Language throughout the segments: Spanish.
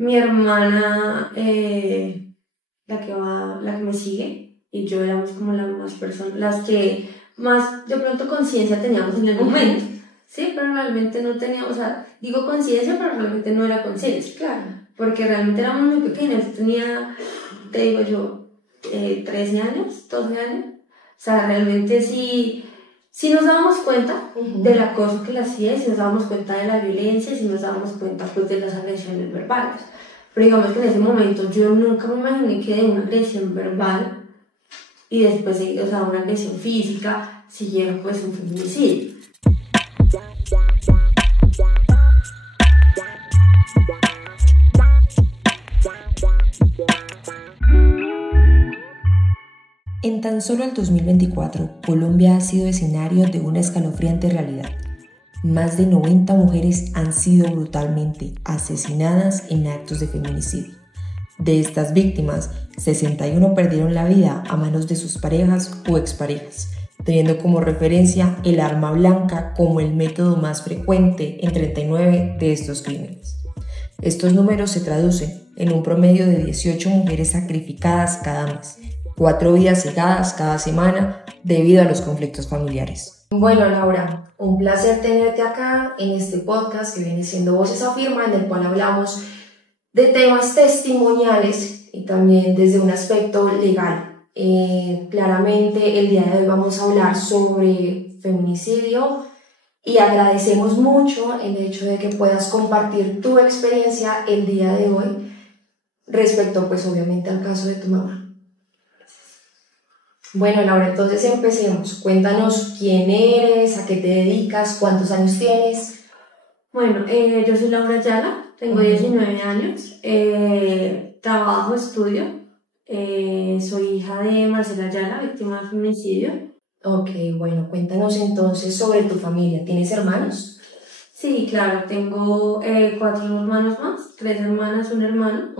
Mi hermana, la que me sigue, y yo éramos como las que más de pronto conciencia teníamos en el momento, ¿sí? Pero realmente no teníamos, o sea, digo conciencia, pero realmente no era conciencia, claro, porque realmente éramos muy pequeños. Tenía, te digo yo, 13 años, 12 años, o sea, realmente sí nos dábamos cuenta del acoso que le hacía, y sí nos dábamos cuenta de la violencia, y sí nos dábamos cuenta pues de las agresiones verbales. Pero digamos que en ese momento yo nunca me imaginé que de una agresión verbal y después, o sea, una agresión física, siguiera pues un feminicidio. En tan solo el 2024, Colombia ha sido escenario de una escalofriante realidad. Más de 90 mujeres han sido brutalmente asesinadas en actos de feminicidio. De estas víctimas, 61 perdieron la vida a manos de sus parejas o exparejas, teniendo como referencia el arma blanca como el método más frecuente en 39 de estos crímenes. Estos números se traducen en un promedio de 18 mujeres sacrificadas cada mes, 4 vidas cegadas cada semana debido a los conflictos familiares. Bueno, Laura, un placer tenerte acá en este podcast que viene siendo Voces Afirma, en el cual hablamos de temas testimoniales y también desde un aspecto legal. Claramente el día de hoy vamos a hablar sobre feminicidio y agradecemos mucho el hecho de que puedas compartir tu experiencia el día de hoy respecto pues obviamente al caso de tu mamá. Bueno, Laura, entonces empecemos. Cuéntanos quién eres, a qué te dedicas, cuántos años tienes. Bueno, yo soy Laura Ayala, tengo 19 años, trabajo, estudio, soy hija de Marcela Ayala, víctima de feminicidio. Ok, bueno, cuéntanos entonces sobre tu familia. ¿Tienes hermanos? Sí, claro, tengo 4 hermanos más, 3 hermanas, un hermano,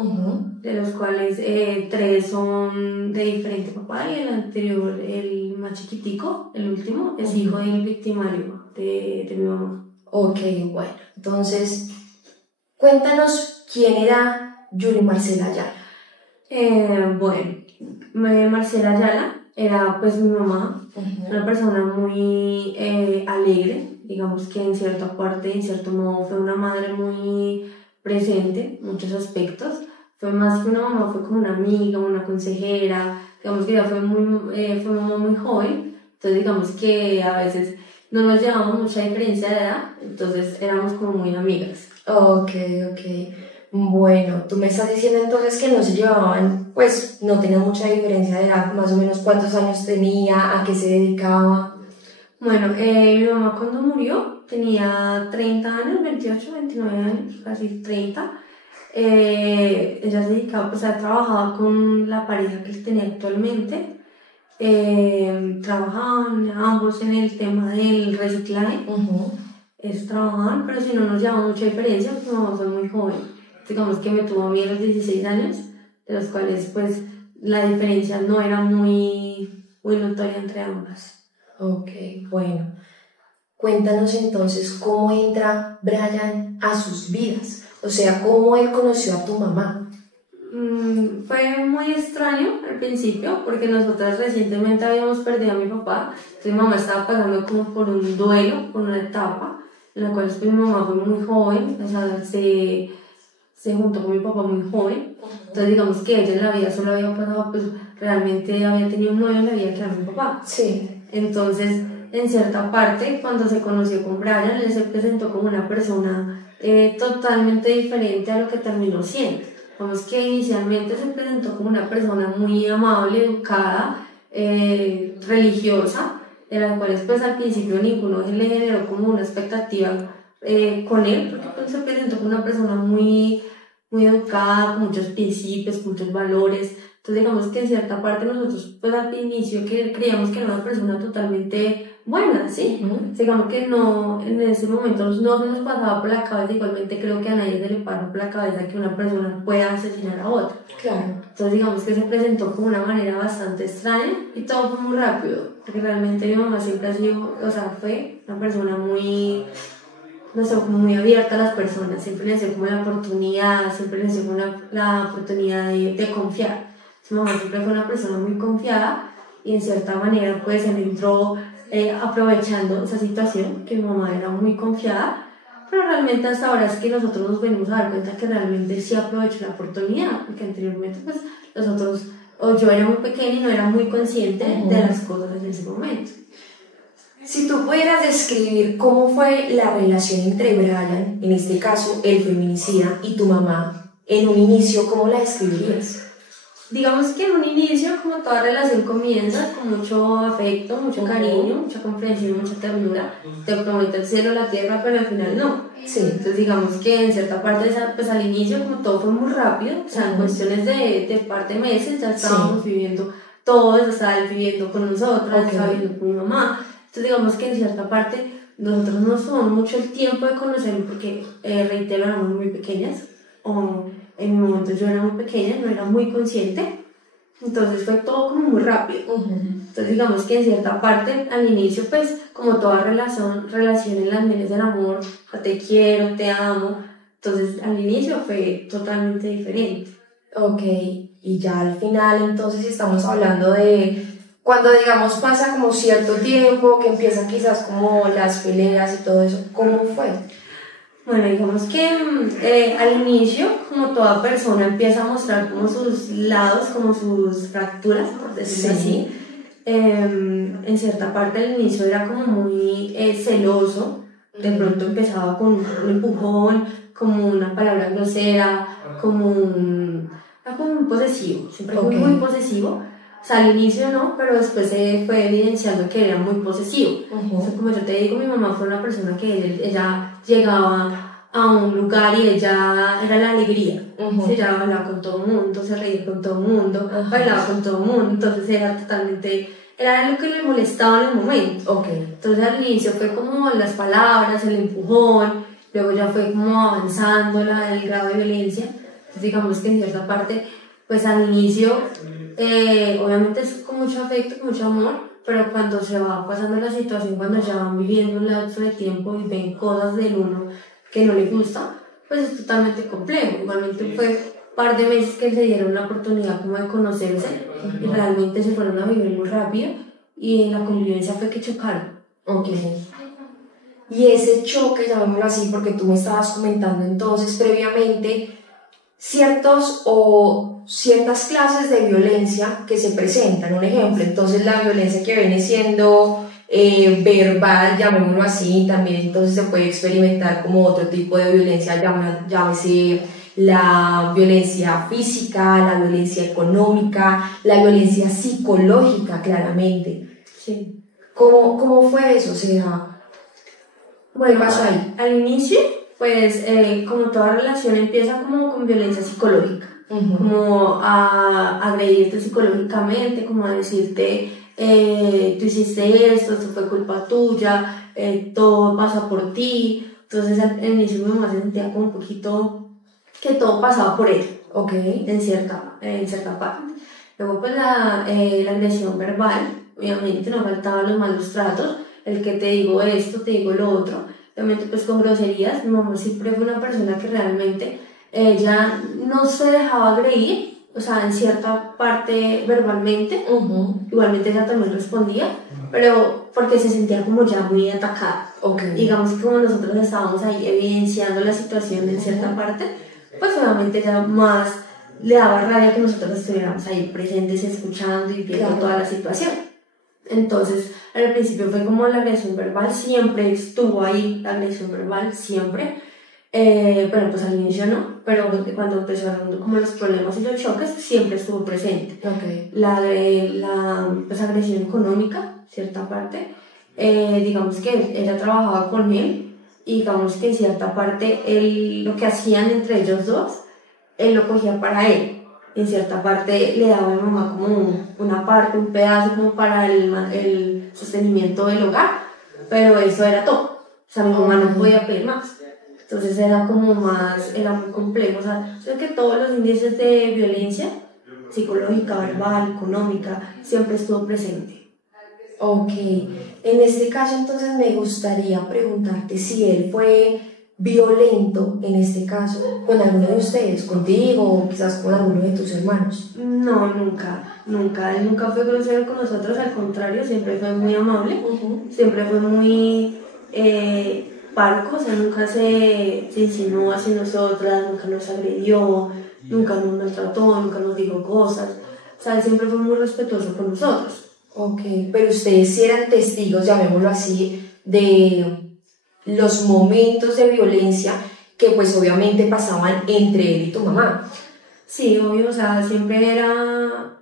de los cuales 3 son de diferente papá, y el anterior, el más chiquitico, el último, es hijo del victimario de mi mamá. Ok, bueno, entonces cuéntanos quién era Yuri Marcela Ayala. Bueno, Marcela Ayala era pues mi mamá, una persona muy alegre. Digamos que en cierta parte, en cierto modo, fue una madre muy presente en muchos aspectos. Fue más que una mamá, fue como una amiga, una consejera. Digamos que ella fue mamá muy joven, entonces digamos que a veces no nos llevábamos mucha diferencia de edad, entonces éramos como muy amigas. Ok. Bueno, tú me estás diciendo entonces que no se llevaban, pues no tenían mucha diferencia de edad, más o menos cuántos años tenía, a qué se dedicaba. Bueno, mi mamá cuando murió tenía 30 años, 28, 29 años, casi 30. Ella se dedicaba, pues, trabajaba con la pareja que tenía actualmente. Trabajaban ambos en el tema del reciclaje. Ellos trabajaban, pero si no nos llevaba mucha diferencia, porque mi mamá fue muy joven. Digamos que me tuvo a mí a los 16 años, de los cuales pues la diferencia no era muy notoria entre ambas. Ok, bueno. Cuéntanos entonces cómo entra Brian a sus vidas, o sea, cómo él conoció a tu mamá. Fue muy extraño al principio, porque nosotras recientemente habíamos perdido a mi papá, entonces mi mamá estaba pasando como por un duelo, por una etapa, en la cual pues, mi mamá fue muy joven, o sea, se juntó con mi papá muy joven, entonces digamos que ella en la vida solo había pasado, pues realmente había tenido un novio en la vida que era mi papá. Sí. Entonces, en cierta parte, cuando se conoció con Brian, él se presentó como una persona totalmente diferente a lo que terminó siendo. Vamos que inicialmente se presentó como una persona muy amable, educada, religiosa, de las cuales pues al principio ninguno le generó como una expectativa con él, porque pues, se presentó como una persona muy educada, con muchos principios, con muchos valores. Entonces digamos que en cierta parte nosotros pues al inicio creíamos que era una persona totalmente buena, ¿sí? Digamos que no, en esos momentos no se nos pasaba por la cabeza, igualmente creo que a nadie se le pasa por la cabeza que una persona pueda asesinar a otra. Claro. Entonces digamos que se presentó como una manera bastante extraña y todo fue muy rápido, porque realmente mi mamá siempre ha sido, o sea, fue una persona muy no sé, como muy abierta a las personas, siempre les dio como la oportunidad, siempre les dio como la oportunidad de confiar. Su mamá siempre fue una persona muy confiada y en cierta manera pues él entró aprovechando esa situación, que mi mamá era muy confiada, pero realmente hasta ahora es que nosotros nos venimos a dar cuenta que realmente sí aprovechó la oportunidad, porque anteriormente pues nosotros, o yo era muy pequeña y no era muy consciente de las cosas en ese momento. Si tú pudieras describir cómo fue la relación entre Brian, en este caso el feminicida, y tu mamá, en un inicio, ¿cómo la describirías? Digamos que en un inicio, como toda relación comienza, con mucho afecto, mucho cariño, mucha comprensión, mucha ternura. Te prometo el cielo, la tierra, pero al final no. Sí. Entonces digamos que en cierta parte, pues al inicio, como todo fue muy rápido, o sea, en cuestiones de par de meses, ya estábamos viviendo todos, estaba él viviendo con nosotros, estaba viviendo con mi mamá. Entonces digamos que en cierta parte nosotros nos tomamos mucho el tiempo de conocerlo porque, reitero, éramos muy pequeñas, o en mi momento yo era muy pequeña, no era muy consciente, entonces fue todo como muy rápido. Entonces digamos que en cierta parte al inicio pues como toda relación en las mieles del amor, te quiero, te amo, entonces al inicio fue totalmente diferente. Ok, y ya al final entonces estamos hablando de cuando digamos pasa como cierto tiempo, que empiezan quizás como las peleas y todo eso, ¿cómo fue? Bueno, digamos que al inicio, como toda persona empieza a mostrar como sus lados, como sus fracturas, por decirlo así. En cierta parte al inicio era como muy celoso, de pronto empezaba con un empujón, como una palabra grosera, era como un posesivo, siempre fue muy posesivo. O sea, al inicio no, pero después se fue evidenciando que era muy posesivo. O sea, como yo te digo, mi mamá fue una persona que ella llegaba a un lugar y ella era la alegría. Ella hablaba con todo el mundo, se reía con todo el mundo, bailaba con todo el mundo, entonces era lo que le molestaba en el momento. Entonces al inicio fue como las palabras, el empujón, luego ya fue como avanzando el grado de violencia. Entonces digamos que en cierta parte, pues al inicio, obviamente es con mucho afecto, con mucho amor, pero cuando se va pasando la situación, cuando ya van viviendo un lapso de tiempo y ven cosas del uno que no le gusta, pues es totalmente complejo. Igualmente fue un par de meses que se dieron la oportunidad como de conocerse y realmente se fueron a vivir muy rápido y en la convivencia fue que chocaron. Y ese choque, llamémoslo así, porque tú me estabas comentando entonces previamente ciertas clases de violencia que se presentan. Un ejemplo, entonces la violencia que viene siendo verbal, llamémoslo así, también entonces se puede experimentar como otro tipo de violencia, llámese la violencia física, la violencia económica, la violencia psicológica, claramente. Sí. ¿Cómo fue eso? O sea, bueno, ¿qué pasó ahí? Al inicio, pues como toda relación empieza como con violencia psicológica, como a agredirte psicológicamente, como a decirte tú hiciste esto fue culpa tuya, todo pasa por ti. Entonces al inicio mi mamá se sentía como un poquito que todo pasaba por él, en cierta parte. Luego pues la agresión verbal, obviamente no faltaban los malos tratos, el que te digo esto, te digo lo otro, obviamente pues con groserías. Mi mamá siempre fue una persona que realmente ella no se dejaba agredir, o sea, en cierta parte verbalmente, igualmente ella también respondía, pero porque se sentía como ya muy atacada. Digamos que como nosotros estábamos ahí evidenciando la situación en cierta parte, pues obviamente ya más le daba rabia que nosotros estuviéramos ahí presentes, escuchando y viendo toda la situación. Entonces, al principio fue como la agresión verbal, siempre estuvo ahí la agresión verbal, siempre. Pero pues al inicio no, pero cuando empezaron como los problemas y los choques, siempre estuvo presente. La pues, agresión económica, cierta parte, digamos que ella trabajaba con él, y digamos que en cierta parte lo que hacían entre ellos dos, él lo cogía para él. En cierta parte le daba a mi mamá como una parte, un pedazo como para el sostenimiento del hogar, pero eso era todo. O sea, mi mamá no podía pedir más. Entonces era como era muy complejo. O sea, creo que todos los índices de violencia psicológica, verbal, económica, siempre estuvo presente. Ok, en este caso entonces me gustaría preguntarte si él fue violento, en este caso, con alguno de ustedes, contigo o quizás con alguno de tus hermanos. No, nunca, nunca. Él nunca fue grosero con nosotros, al contrario, siempre fue muy amable, siempre fue muy parco, o sea, nunca se insinuó hacia nosotras, nunca nos agredió, nunca nos maltrató, nunca nos dijo cosas. O sea, él siempre fue muy respetuoso con nosotros. Ok, pero ustedes sí eran testigos, llamémoslo así, de los momentos de violencia que pues obviamente pasaban entre él y tu mamá. Sí, obvio, o sea, siempre era...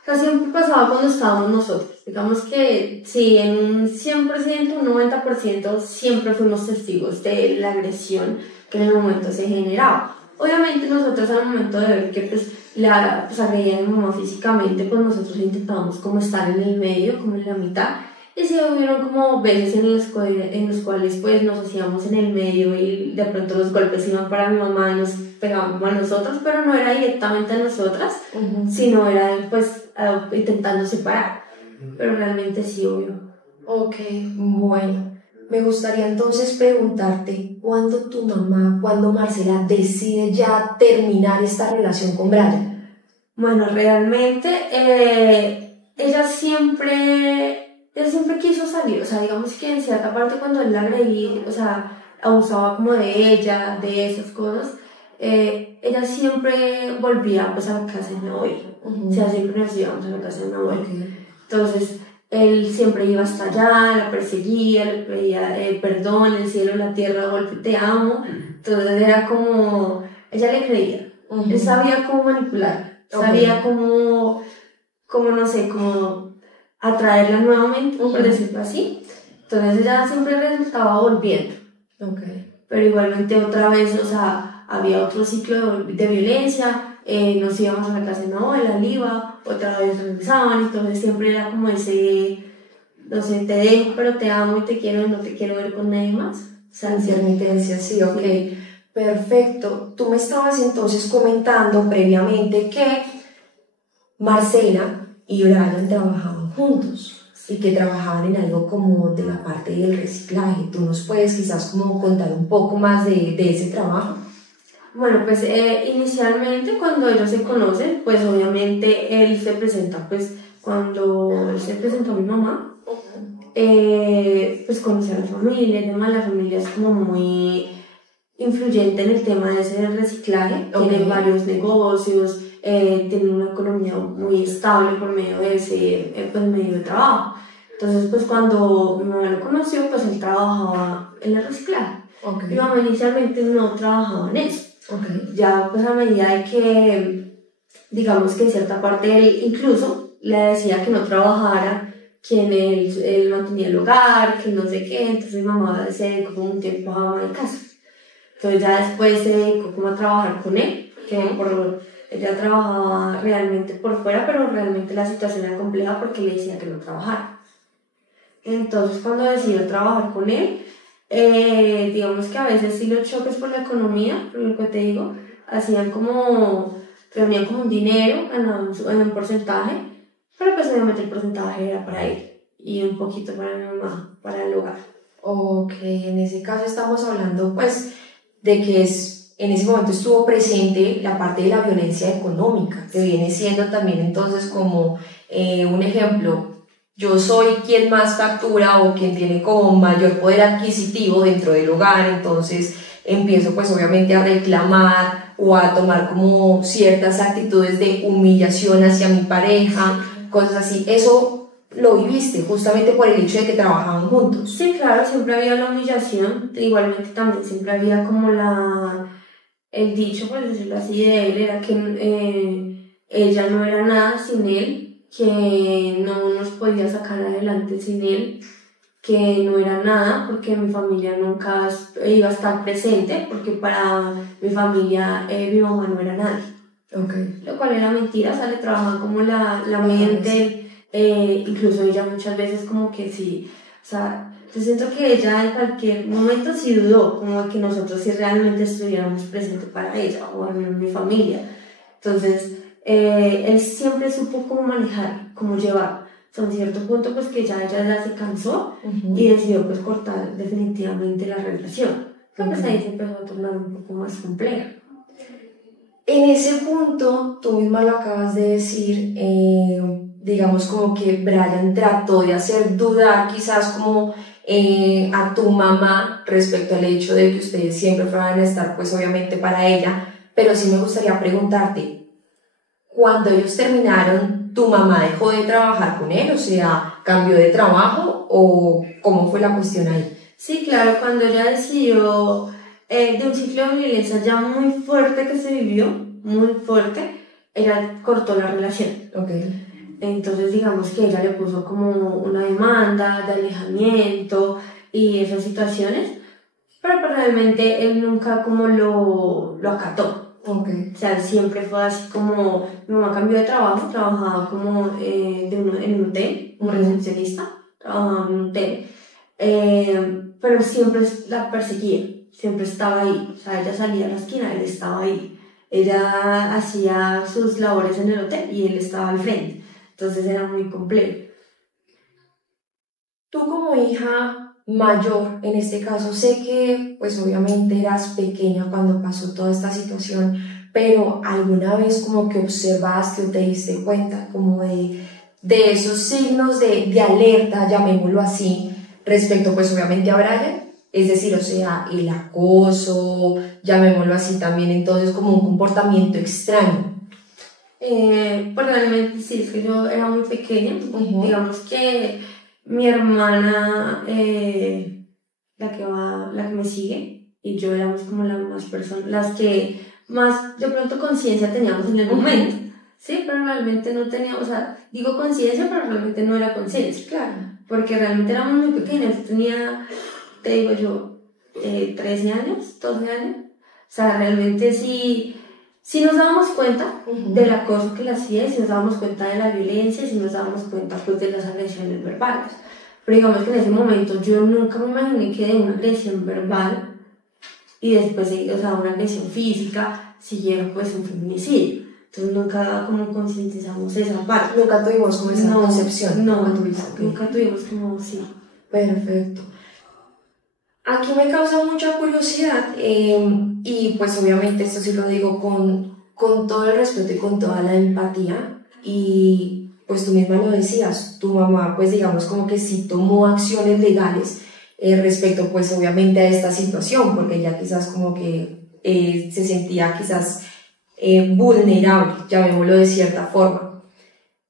O sea, siempre pasaba cuando estábamos nosotros. Digamos que sí, en un 100%, un 90%, siempre fuimos testigos de la agresión que en el momento se generaba. Obviamente nosotros al momento de ver que pues agredían a mi mamá físicamente, pues nosotros intentábamos como estar en el medio, como en la mitad. Y sí, hubieron como veces en los cuales pues nos hacíamos en el medio y de pronto los golpes iban para mi mamá y nos pegaban como a nosotros, pero no era directamente a nosotras, sino era pues intentando separar. Pero realmente sí, obvio. Ok, bueno. Me gustaría entonces preguntarte, ¿cuándo tu mamá, cuándo Marcela decide ya terminar esta relación con Brian? Bueno, realmente ella siempre quiso salir, o sea, digamos que en cierta parte cuando él la agredía, o sea, abusaba como de ella, de esas cosas, ella siempre volvía pues a la casa de mi abuela, o sea, siempre nos íbamos a la casa de mi abuela. Entonces, él siempre iba hasta allá, la perseguía, le pedía perdón, el cielo, la tierra, golpe, te amo. Entonces era como, ella le creía, él sabía cómo manipular, sabía cómo, no sé, cómo atraerla nuevamente, por decirlo así. Entonces ella siempre resultaba volviendo. Pero igualmente otra vez, o sea, había otro ciclo de violencia, nos íbamos a la casa de mi abuela, al IVA, otra vez regresaban, entonces siempre era como ese, no sé, te dejo pero te amo y te quiero y no te quiero ver con nadie más. O sea, intermitencia, sí, ok. Sí. Perfecto. Tú me estabas entonces comentando previamente que Marcela y Brian trabajaban juntos y que trabajaban en algo como de la parte del reciclaje. ¿Tú nos puedes quizás como contar un poco más de ese trabajo? Bueno, pues inicialmente cuando ellos se conocen, pues obviamente él se presenta, pues cuando él se presentó a mi mamá, pues conoce a la familia, además la familia es como muy influyente en el tema de ese reciclaje, tienen varios negocios, tienen una economía muy estable por medio de ese pues, medio de trabajo. Entonces, pues cuando mi mamá lo conoció, pues él trabajaba en el reciclaje. Mi mamá inicialmente no trabajaba en eso. Ya pues a medida de que, digamos que en cierta parte él incluso le decía que no trabajara, quien él mantenía el hogar, que no sé qué, entonces mi mamá se dedicó como un tiempo a ama de casa. Entonces ya después se dedicó como a trabajar con él, que ella trabajaba realmente por fuera, pero realmente la situación era compleja porque le decía que no trabajara. Entonces cuando decidió trabajar con él, digamos que a veces sí los choques por la economía, por lo que te digo, reunían como un dinero en un porcentaje, pero pues obviamente el porcentaje era para él y un poquito para mi mamá, para el hogar. Ok, en ese caso estamos hablando pues de que en ese momento estuvo presente la parte de la violencia económica, que viene siendo también entonces como un ejemplo. Yo soy quien más factura o quien tiene como mayor poder adquisitivo dentro del hogar, entonces empiezo pues obviamente a reclamar o a tomar como ciertas actitudes de humillación hacia mi pareja, cosas así. Eso lo viviste justamente por el hecho de que trabajaban juntos. Sí, claro, siempre había la humillación, igualmente también siempre había como el dicho, por decirlo así, de él, era que ella no era nada sin él, que no nos podía sacar adelante sin él, que no era nada porque mi familia nunca iba a estar presente, porque para mi familia mi mamá no era nadie. Lo cual era mentira, o sea, le trabajaban como la mente, incluso ella muchas veces como que sí, o sea, yo siento que ella en cualquier momento sí dudó, como que nosotros sí realmente estuviéramos presentes para ella, o al menos mi familia. Entonces, él siempre supo cómo manejar, cómo llevar, Hasta un cierto punto pues que ya ella ya se cansó y decidió pues cortar definitivamente la relación. Pero pues ahí se empezó a tornar un poco más compleja. En ese punto, tú misma lo acabas de decir, digamos como que Brian trató de hacer dudar quizás como a tu mamá respecto al hecho de que ustedes siempre fueran a estar pues obviamente para ella, pero sí me gustaría preguntarte, cuando ellos terminaron, ¿tu mamá dejó de trabajar con él? O sea, ¿cambió de trabajo o cómo fue la cuestión ahí? Sí, claro, cuando ella decidió de un ciclo de violencia ya muy fuerte que se vivió, muy fuerte, ella cortó la relación. Okay. Entonces digamos que ella le puso como una demanda de alejamiento y esas situaciones, pero pues realmente él nunca como lo acató. Okay. O sea, siempre fue así como, mi mamá cambió de trabajo, trabajaba como en un hotel, como recepcionista, trabajaba en un hotel, pero siempre la perseguía, siempre estaba ahí, o sea, ella salía a la esquina, él estaba ahí, ella hacía sus labores en el hotel y él estaba al frente, entonces era muy complejo. Tú como hija mayor, en este caso, sé que pues obviamente eras pequeña cuando pasó toda esta situación, pero ¿alguna vez como que observaste o te diste cuenta como de esos signos de alerta, llamémoslo así, respecto pues obviamente a Brian? Es decir, o sea, el acoso, llamémoslo así también, entonces como un comportamiento extraño. Pues realmente sí, es que yo era muy pequeña, digamos que mi hermana, la que me sigue, y yo éramos como las que más de pronto conciencia teníamos en el momento, ¿sí? Pero realmente no teníamos, o sea, digo conciencia, pero realmente no era conciencia, Claro. porque realmente éramos muy pequeñas, tenía, te digo yo, 13 años, 12 años, o sea, realmente sí nos dábamos cuenta del acoso que le hacía, si nos dábamos cuenta de la violencia, si nos dábamos cuenta pues de las agresiones verbales. Pero digamos que en ese momento yo nunca me imaginé que de una agresión verbal y después, o sea, una agresión física, siguiera pues un feminicidio. Entonces nunca como concientizamos esa parte. Nunca tuvimos como esa concepción. Nunca tuvimos como sí. Perfecto. Aquí me causa mucha curiosidad y pues obviamente esto sí lo digo con todo el respeto y con toda la empatía, y pues tú misma lo decías, tu mamá pues digamos como que sí tomó acciones legales respecto pues obviamente a esta situación, porque ella quizás como que se sentía quizás vulnerable, llamémoslo de cierta forma.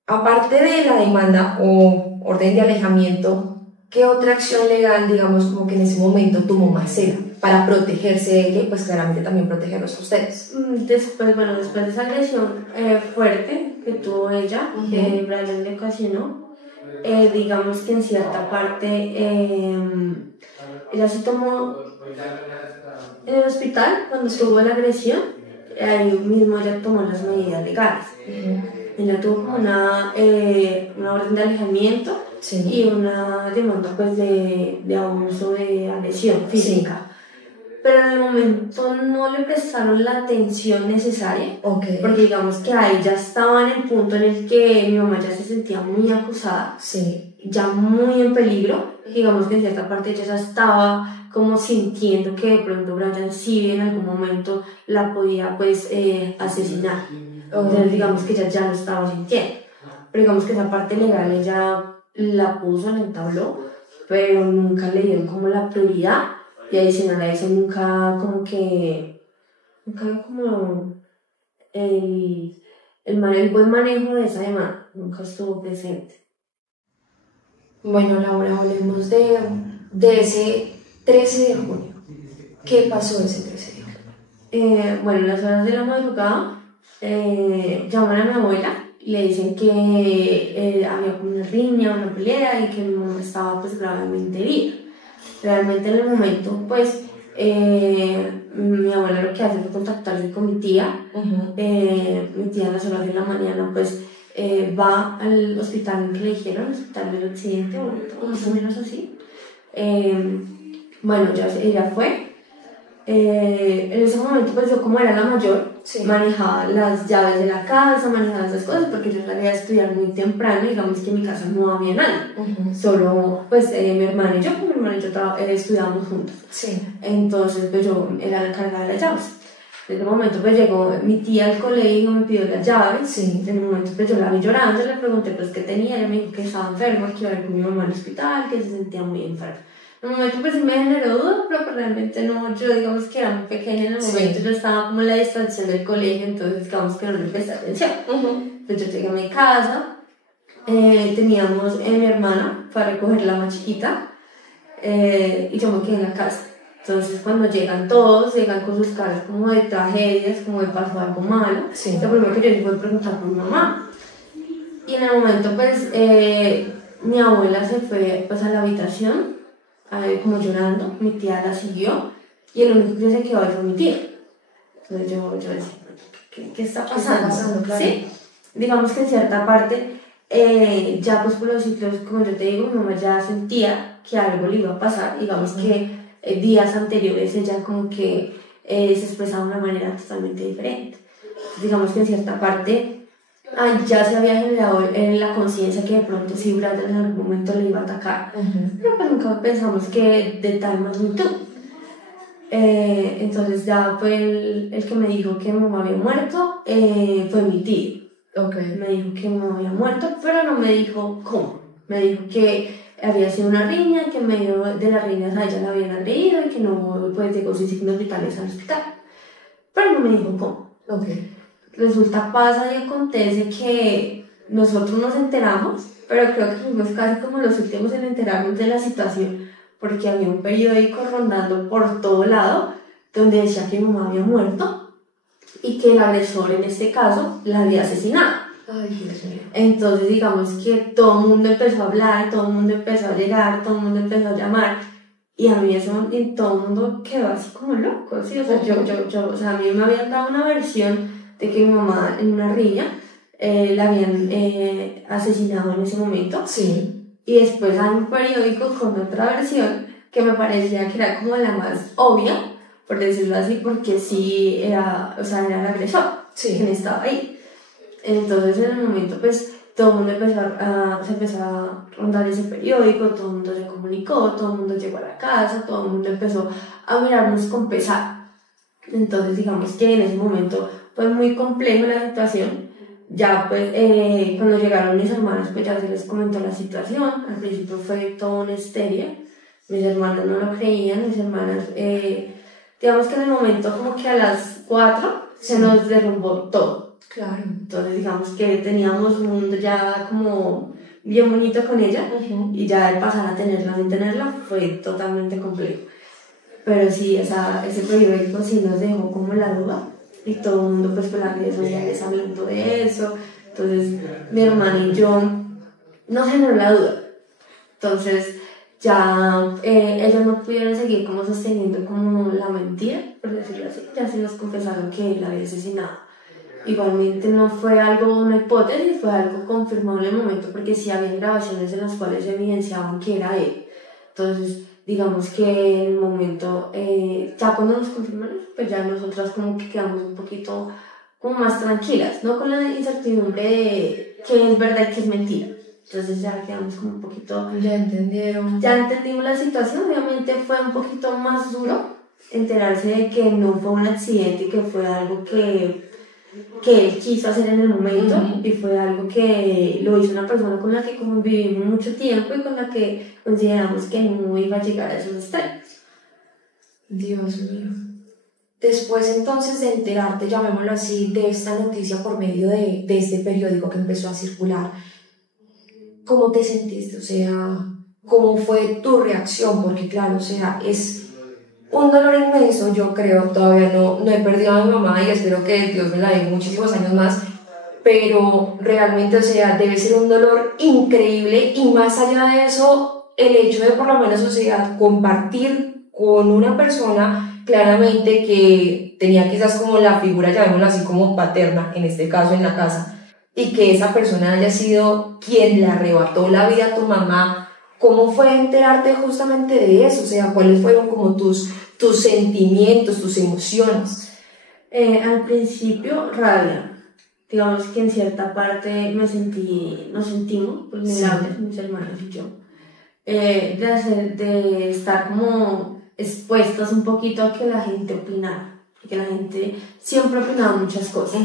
Aparte de la demanda o orden de alejamiento, ¿qué otra acción legal, digamos, como que en ese momento tomó Marcela para protegerse de ella y pues claramente también protegerlos a ustedes? Después de esa agresión fuerte que tuvo ella, que Brian le ocasionó, digamos que en cierta parte ella se tomó en el hospital cuando tuvo la agresión, ahí mismo ella tomó las medidas legales. Ella tuvo como una orden de alejamiento. Sí. Y una demanda pues de abuso de agresión física. Sí. Pero en el momento no le prestaron la atención necesaria, porque digamos que ahí ya estaba en el punto en el que mi mamá ya se sentía muy acosada, sí, ya muy en peligro, digamos que en cierta parte ella ya estaba como sintiendo que de pronto Brian sí en algún momento la podía pues asesinar. Entonces digamos que ella ya lo estaba sintiendo, pero digamos que esa parte legal ella la puso en el tabló, pero nunca le dieron como la prioridad, y adicional a eso nunca había como el buen manejo de esa demanda, nunca estuvo presente. Bueno, Laura, hablemos de ese 13 de junio. ¿Qué pasó ese 13 de junio? Bueno, en las horas de la madrugada llaman a mi abuela. Le dicen que había como una riña, una pelea, y que mi mamá estaba pues gravemente herida. Realmente en el momento pues mi abuela lo que hace fue contactarse con mi tía. Mi tía a las horas de la mañana pues va al hospital que le dijeron, el hospital del occidente o más o menos así. Bueno, ella fue. En ese momento pues yo como era la mayor, Sí. manejaba las llaves de la casa, manejaba esas cosas, porque yo salía a estudiar muy temprano, digamos que en mi casa no había nadie, solo pues mi hermano y yo, estudiábamos juntos. Sí. Entonces pues yo era la encargada de las llaves. En ese momento pues llegó mi tía al colegio, me pidió las llaves, Sí. en un momento pues yo la vi llorando, le pregunté pues qué tenía, ella me dijo que estaba enferma, que iba a ir con mi mamá al hospital, que se sentía muy enferma. En un momento pues sí me generó duda, pero pues, realmente no, yo digamos que era muy pequeña en el momento, yo estaba como en la distracción del colegio, entonces digamos que no le presté atención. Pues yo llegué a mi casa, teníamos mi hermana para recoger la más chiquita, y yo me quedé en la casa. Entonces cuando llegan todos, llegan con sus caras como de tragedias, como de pasó algo malo, Sí. lo primero que yo hice fue preguntar por mi mamá. Y en el momento pues mi abuela se fue pues a la habitación, como llorando, mi tía la siguió y el único que se quedó ahí fue mi tía. Entonces yo decía, ¿qué está pasando? Claro. ¿Sí? Digamos que en cierta parte, ya pues por los ciclos, como yo te digo, mi mamá ya sentía que algo le iba a pasar, digamos que días anteriores ella como que se expresaba de una manera totalmente diferente. Digamos que en cierta parte ya se había generado en la conciencia que de pronto si Brad en algún momento le iba a atacar, pero pues nunca pensamos que de tal magnitud. Entonces ya fue el que me dijo que mi mamá había muerto, fue mi tío. Me dijo que mi mamá había muerto, pero no me dijo cómo. Me dijo que había sido una riña, que en medio de las riñas a ella la habían agredido y que no pues, llegó sin signos vitales al hospital. Pero no me dijo cómo. Resulta, pasa y acontece que nosotros nos enteramos, pero creo que fuimos casi como los últimos en enterarnos de la situación, porque había un periódico rondando por todo lado donde decía que mi mamá había muerto y que el agresor en este caso la había asesinado. Ay, Dios mío. Entonces digamos que todo el mundo empezó a hablar, todo el mundo empezó a llegar, todo el mundo empezó a llamar y a mí eso, y todo el mundo quedó así como loco, ¿sí? O sea, a mí me habían dado una versión de que mi mamá en una riña la habían asesinado en ese momento. Sí. Y después hay un periódico con otra versión que me parecía que era como la más obvia, por decirlo así, porque sí era, o sea, era el agresor quien estaba ahí. Entonces en el momento pues todo el mundo se empezó a rondar ese periódico, todo el mundo se comunicó, todo el mundo llegó a la casa, todo el mundo empezó a mirarnos con pesar. Entonces digamos que en ese momento fue muy complejo la situación. Ya pues cuando llegaron mis hermanas pues ya se les comentó la situación. Al principio fue toda una histeria, mis hermanas no lo creían, mis hermanas digamos que en el momento como que a las 4 se nos derrumbó todo. Claro. Entonces digamos que teníamos un mundo ya como bien bonito con ella y ya el pasar a tenerla sin tenerla fue totalmente complejo. Pero sí, ese periódico sí nos dejó como la duda y todo el mundo pues por las redes sociales hablando de eso. Entonces mi hermana y yo nos generó la duda. Entonces ya ellos no pudieron seguir como sosteniendo como la mentira, por decirlo así. Ya sí nos confesaron que él la había asesinado. Igualmente no fue algo, una hipótesis, fue algo confirmado en el momento porque sí había grabaciones en las cuales se evidenciaban que era él. Entonces digamos que en el momento, ya cuando nos confirmaron, pues ya nosotras como que quedamos un poquito como más tranquilas, no con la incertidumbre de que es verdad y que es mentira. Entonces ya quedamos como un poquito... Ya entendieron. Ya entendimos la situación, obviamente fue un poquito más duro enterarse de que no fue un accidente y que fue algo que él quiso hacer en el momento y fue algo que lo hizo una persona con la que convivimos mucho tiempo y con la que consideramos que no iba a llegar a esos extremos. Dios mío. Después entonces de enterarte, llamémoslo así, de esta noticia por medio de este periódico que empezó a circular, ¿cómo te sentiste? O sea, ¿cómo fue tu reacción? Porque claro, o sea, es un dolor inmenso. Yo creo, todavía no he perdido a mi mamá y espero que Dios me la dé muchísimos años más, pero realmente, o sea, debe ser un dolor increíble y más allá de eso, el hecho de por lo menos, o sea, compartir con una persona claramente que tenía quizás como la figura, llamémoslo así, como paterna, en este caso en la casa, y que esa persona haya sido quien le arrebató la vida a tu mamá. ¿Cómo fue enterarte justamente de eso? O sea, ¿cuáles fueron como tus sentimientos, tus emociones? Al principio, rabia. Digamos que en cierta parte nos sentimos vulnerables, mis hermanos y yo, de estar como expuestos un poquito a que la gente opinara, que la gente siempre opinaba muchas cosas.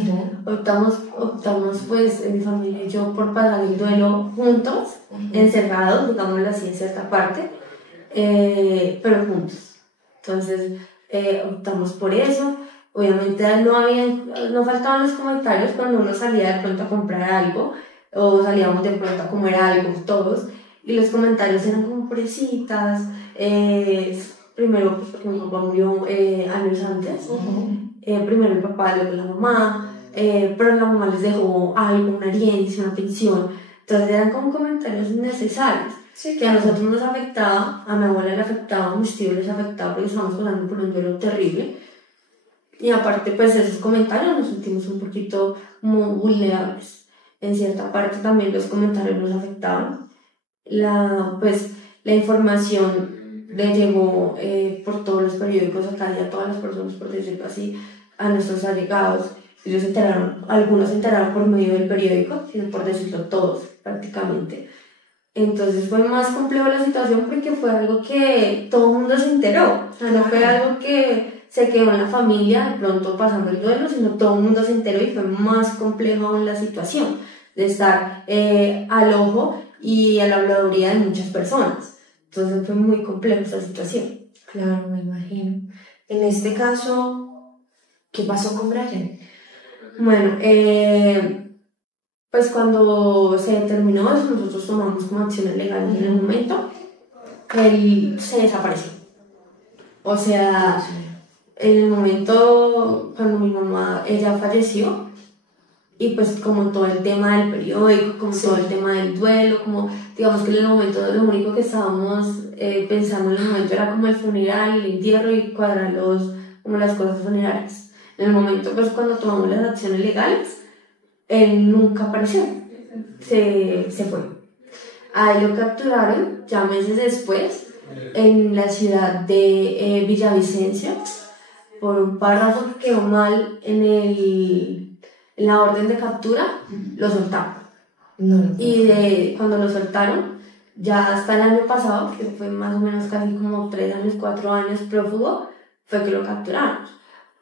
Optamos pues en mi familia y yo por pasar el duelo juntos, encerrados, digámoslo así, en cierta parte, pero juntos. Entonces optamos por eso. Obviamente no faltaban los comentarios cuando uno salía de pronto a comprar algo o salíamos de pronto a comer algo todos, y los comentarios eran como pobrecitas. Primero pues porque mi papá murió años antes, primero el papá, luego la mamá, pero la mamá les dejó algo, una herencia, una pensión. Entonces eran como comentarios innecesarios, que a nosotros nos afectaba, a mi abuela le afectaba, a mis tíos les afectaba, porque estábamos pasando por un duelo terrible. Y aparte, pues esos comentarios nos sentimos un poquito como vulnerables. En cierta parte también los comentarios nos afectaban. La información le llegó por todos los periódicos acá y a todas las personas, por decirlo así, a nuestros allegados. Ellos se enteraron, algunos se enteraron por medio del periódico, sino por decirlo todos, prácticamente. Entonces fue más complejo la situación porque fue algo que todo el mundo se enteró. O sea, no fue algo que se quedó en la familia de pronto pasando el duelo, sino todo el mundo se enteró y fue más complejo aún la situación de estar al ojo y a la habladuría de muchas personas. Entonces fue muy complejo esa situación. Claro, me imagino. En este caso, ¿qué pasó con Brian? Bueno, pues cuando se determinó eso, nosotros tomamos como acciones legales en el momento. Él se desapareció. O sea, en el momento cuando mi mamá, ella falleció, y pues como todo el tema del periódico, como todo el tema del duelo, como digamos que en el momento lo único que estábamos pensando en el momento era como el funeral, el entierro y cuadrar como las cosas funerarias. En el momento pues cuando tomamos las acciones legales, él nunca apareció, se fue. Ahí lo capturaron ya meses después en la ciudad de Villavicencio por un párrafo que quedó mal en la orden de captura. Lo soltaron. Y cuando lo soltaron, ya hasta el año pasado, que fue más o menos casi como 3 años, 4 años prófugo, fue que lo capturamos.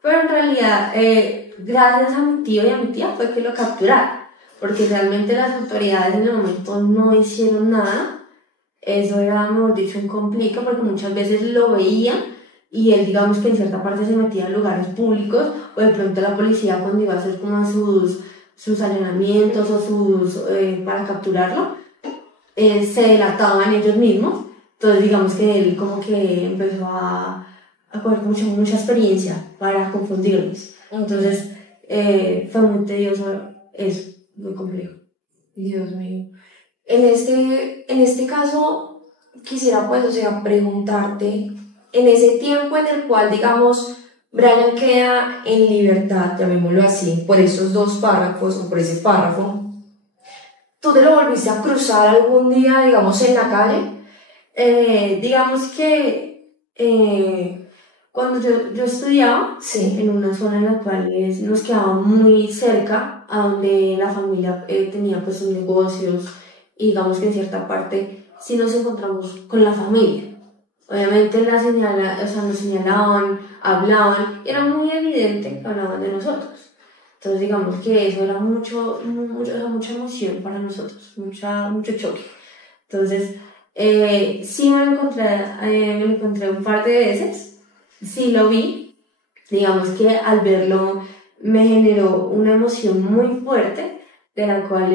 Pero en realidad, gracias a mi tío y a mi tía fue que lo capturaron, porque realmente las autoridades en el momento no hicieron nada. Eso era, mejor dicho, un complique, porque muchas veces lo veían y él, digamos que en cierta parte se metía en lugares públicos, o de pronto la policía cuando iba a hacer como sus allanamientos o para capturarlo, se delataban ellos mismos. Entonces digamos que él como que empezó a coger mucha experiencia para confundirnos. Entonces fue muy tedioso, es muy complejo. Dios mío. En este caso quisiera pues, preguntarte, en ese tiempo en el cual, digamos, Brian queda en libertad, llamémoslo así, por esos 2 párrafos o por ese párrafo, ¿tú te lo volviste a cruzar algún día, digamos, en la calle? Digamos que cuando yo estudiaba en una zona en la cual nos quedaba muy cerca a donde la familia tenía pues sus negocios, y digamos que en cierta parte sí nos encontramos con la familia. Obviamente nos señalaban, hablaban, y era muy evidente que hablaban de nosotros. Entonces digamos que eso era mucha emoción para nosotros, mucho choque. Entonces sí me lo encontré un par de veces, sí lo vi. Digamos que al verlo me generó una emoción muy fuerte, de la cual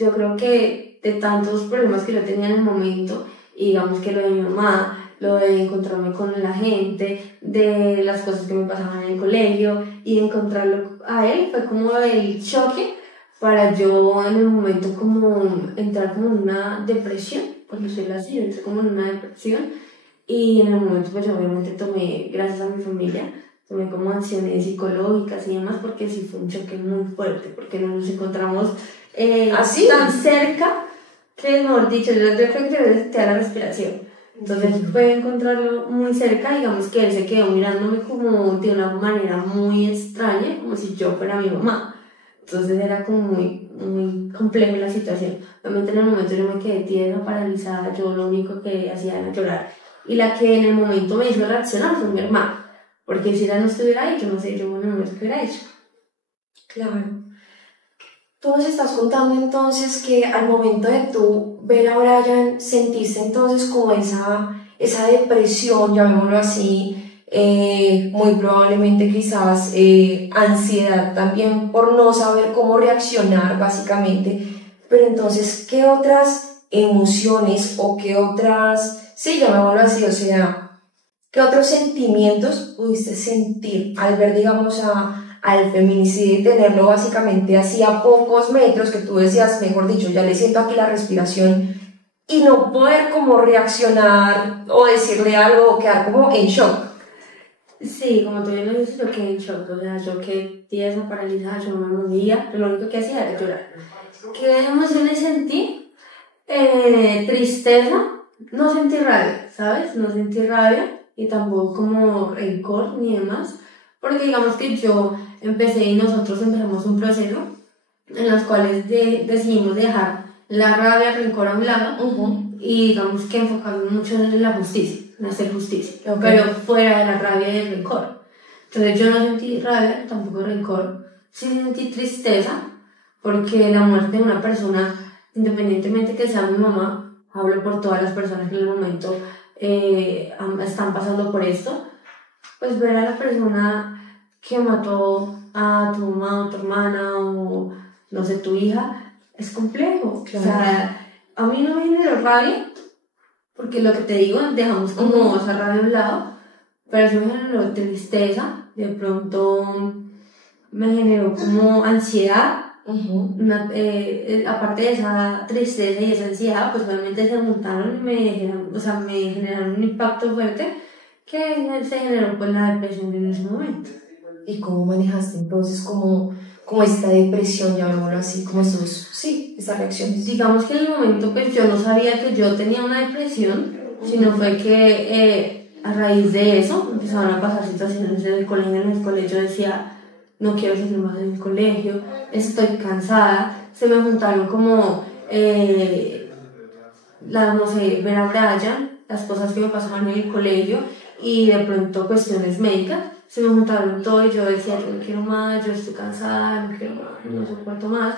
yo creo que de tantos problemas que yo tenía en el momento, y digamos que lo de mi mamá, lo de encontrarme con la gente, de las cosas que me pasaban en el colegio, y encontrarlo a él fue como el choque para yo en el momento como entrar como en una depresión, por decirlo así, entré como en una depresión, y en el momento pues obviamente tomé, gracias a mi familia, tomé como acciones psicológicas y demás, porque sí fue un choque muy fuerte, porque nos encontramos tan cerca que, mejor dicho, yo creo que te da la respiración. Entonces fue encontrarlo muy cerca, digamos que él se quedó mirándome como de una manera muy extraña, como si yo fuera mi mamá. Entonces era como muy complejo la situación. Obviamente en el momento yo me quedé tiesa, paralizada, yo lo único que hacía era llorar. Y la que en el momento me hizo reaccionar fue mi hermana, porque si ella no estuviera ahí, yo no sé, yo no sé qué hubiera hecho. Claro. Tú nos estás contando entonces que al momento de tú ver a Brian, sentiste entonces como esa depresión, llamémoslo así, muy probablemente quizás ansiedad también por no saber cómo reaccionar básicamente, pero entonces, ¿qué otras emociones o qué otras, sí, llamémoslo así, o sea, qué otros sentimientos pudiste sentir al ver, digamos, al feminicidio y tenerlo básicamente así a pocos metros, que tú decías, mejor dicho, ya le siento aquí la respiración, y no poder como reaccionar o decirle algo o quedar como en shock? Sí, como tú bien lo dices, yo quedé en shock, o sea, yo quedé tiesa, paralizada, yo no me movía, lo único que hacía era llorar. ¿Qué emociones sentí? Tristeza, no sentí rabia, ¿sabes? No sentí rabia y tampoco como rencor ni demás, porque digamos que yo empecé y nosotros empezamos un proceso en los cuales decidimos dejar la rabia, el rencor a un lado y digamos que enfocarnos mucho en la justicia, en hacer justicia, pero fuera de la rabia y el rencor. Entonces yo no sentí rabia, tampoco rencor, sí sentí tristeza, porque la muerte de una persona, independientemente que sea mi mamá, hablo por todas las personas que en el momento están pasando por esto, pues ver a la persona que mató a tu mamá o tu hermana o no sé, tu hija, es complejo. Claro. O sea, a mí no me generó rabia, porque lo que te digo, dejamos como esa rabia a un lado, pero eso me generó tristeza, de pronto me generó como ansiedad. Aparte de esa tristeza y esa ansiedad, pues obviamente se juntaron y me generaron un impacto fuerte que se generó pues la depresión en ese momento. ¿Y cómo manejaste entonces como esta depresión, llamémoslo así, como estas reacciones? Digamos que en el momento pues yo no sabía que yo tenía una depresión, sino fue que a raíz de eso empezaron a pasar situaciones en el colegio. En el colegio decía, no quiero seguir más en el colegio, estoy cansada, se me juntaron como, no sé, ver a Brian, las cosas que me pasaban en el colegio y de pronto cuestiones médicas, se me juntaron todo y yo decía, yo no quiero más, yo estoy cansada, no quiero más, no soporto más.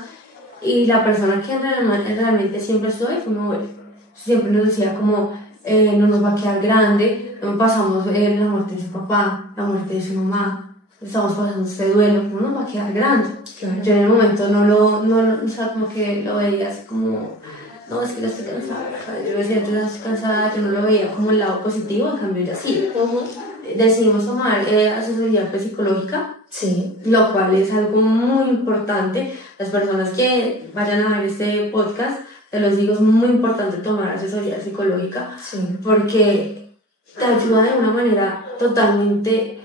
Y la persona que realmente siempre estuvo ahí fue mi abuelo. Siempre nos decía como, no nos va a quedar grande, no pasamos la muerte de su papá, la muerte de su mamá, estamos pasando este duelo, no nos va a quedar grande. Claro. Yo en el momento o sea, como que lo veía así como, no, es que ya estoy cansada. O sea, yo decía, yo ya estoy cansada, yo no lo veía como el lado positivo, en cambio ya sí. Decidimos tomar asesoría psicológica, lo cual es algo muy importante. Las personas que vayan a ver este podcast, te los digo, es muy importante tomar asesoría psicológica, porque te ayuda de una manera totalmente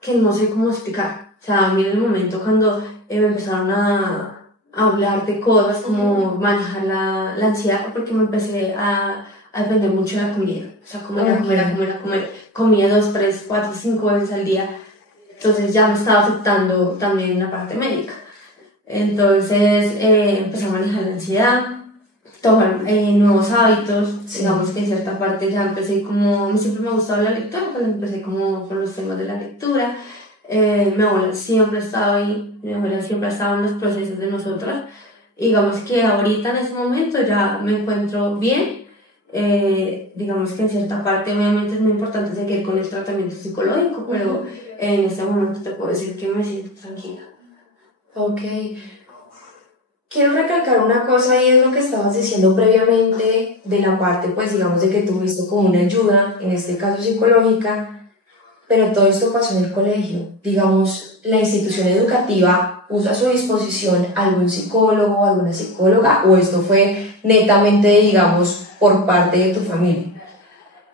que no sé cómo explicar. O sea, a mí en el momento cuando me empezaron a hablar de cosas como manejar la ansiedad, porque me empecé a depender mucho de la comida. O sea, comer. Comía 2, 3, 4, 5 veces al día. Entonces ya me estaba afectando también la parte médica. Entonces empecé a manejar la ansiedad, tomar nuevos hábitos. Digamos que en cierta parte ya empecé como, siempre me ha gustado la lectura, pues empecé como con los temas de la lectura. Mi abuela siempre ha estado ahí, mi abuela siempre ha estado en los procesos de nosotras. Y digamos que ahorita en ese momento ya me encuentro bien. Digamos que en cierta parte obviamente es muy importante seguir con el tratamiento psicológico, pero en este momento te puedo decir que me siento tranquila. Ok. Quiero recalcar una cosa y es lo que estabas diciendo previamente de la parte, pues digamos, de que tuviste como una ayuda, en este caso psicológica, pero todo esto pasó en el colegio. Digamos, la institución educativa puso a su disposición algún psicólogo, alguna psicóloga, o esto fue netamente, digamos, por parte de tu familia.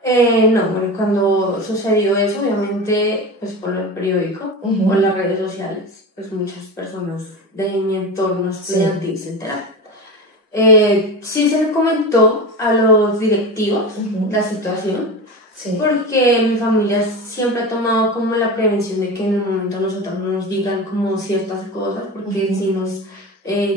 No, bueno, cuando sucedió eso, obviamente, pues por el periódico, por las redes sociales, pues muchas personas de mi entorno estudiantil se enteraron. Sí se le comentó a los directivos la situación, Sí. porque mi familia siempre ha tomado como la prevención de que en el momento nosotros no nos digan como ciertas cosas, porque sí nos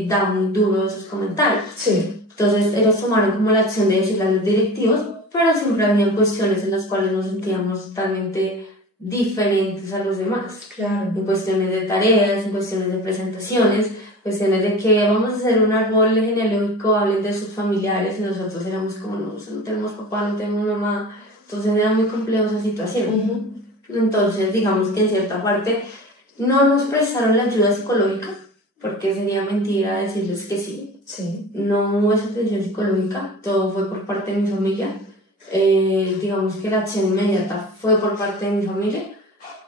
da muy duro esos comentarios. Sí. Entonces ellos tomaron como la acción de decirle a los directivos, pero siempre había cuestiones en las cuales nos sentíamos totalmente diferentes a los demás. Claro. En cuestiones de tareas, en cuestiones de presentaciones, cuestiones de que vamos a hacer un árbol genealógico, hablen de sus familiares, y nosotros éramos como, no tenemos papá, no tenemos mamá, entonces era muy complejo esa situación. Entonces digamos que en cierta parte no nos prestaron la ayuda psicológica, porque sería mentira decirles que sí. Sí. No hubo esa atención psicológica, todo fue por parte de mi familia. Digamos que la acción inmediata fue por parte de mi familia,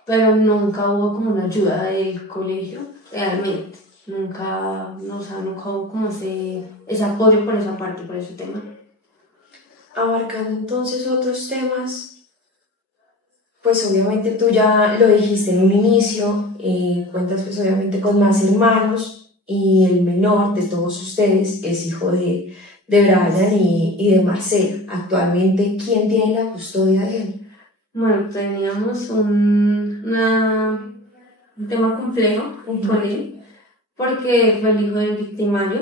pero nunca hubo como una ayuda del colegio, realmente. Nunca hubo como ese apoyo por esa parte, por ese tema. Abarcando entonces otros temas, pues obviamente tú ya lo dijiste en un inicio, cuentas pues obviamente con más hermanos y el menor de todos ustedes es hijo de Brian y de Marcela. Actualmente, ¿quién tiene la custodia de él? Bueno, teníamos un tema complejo con él, porque fue el hijo del victimario.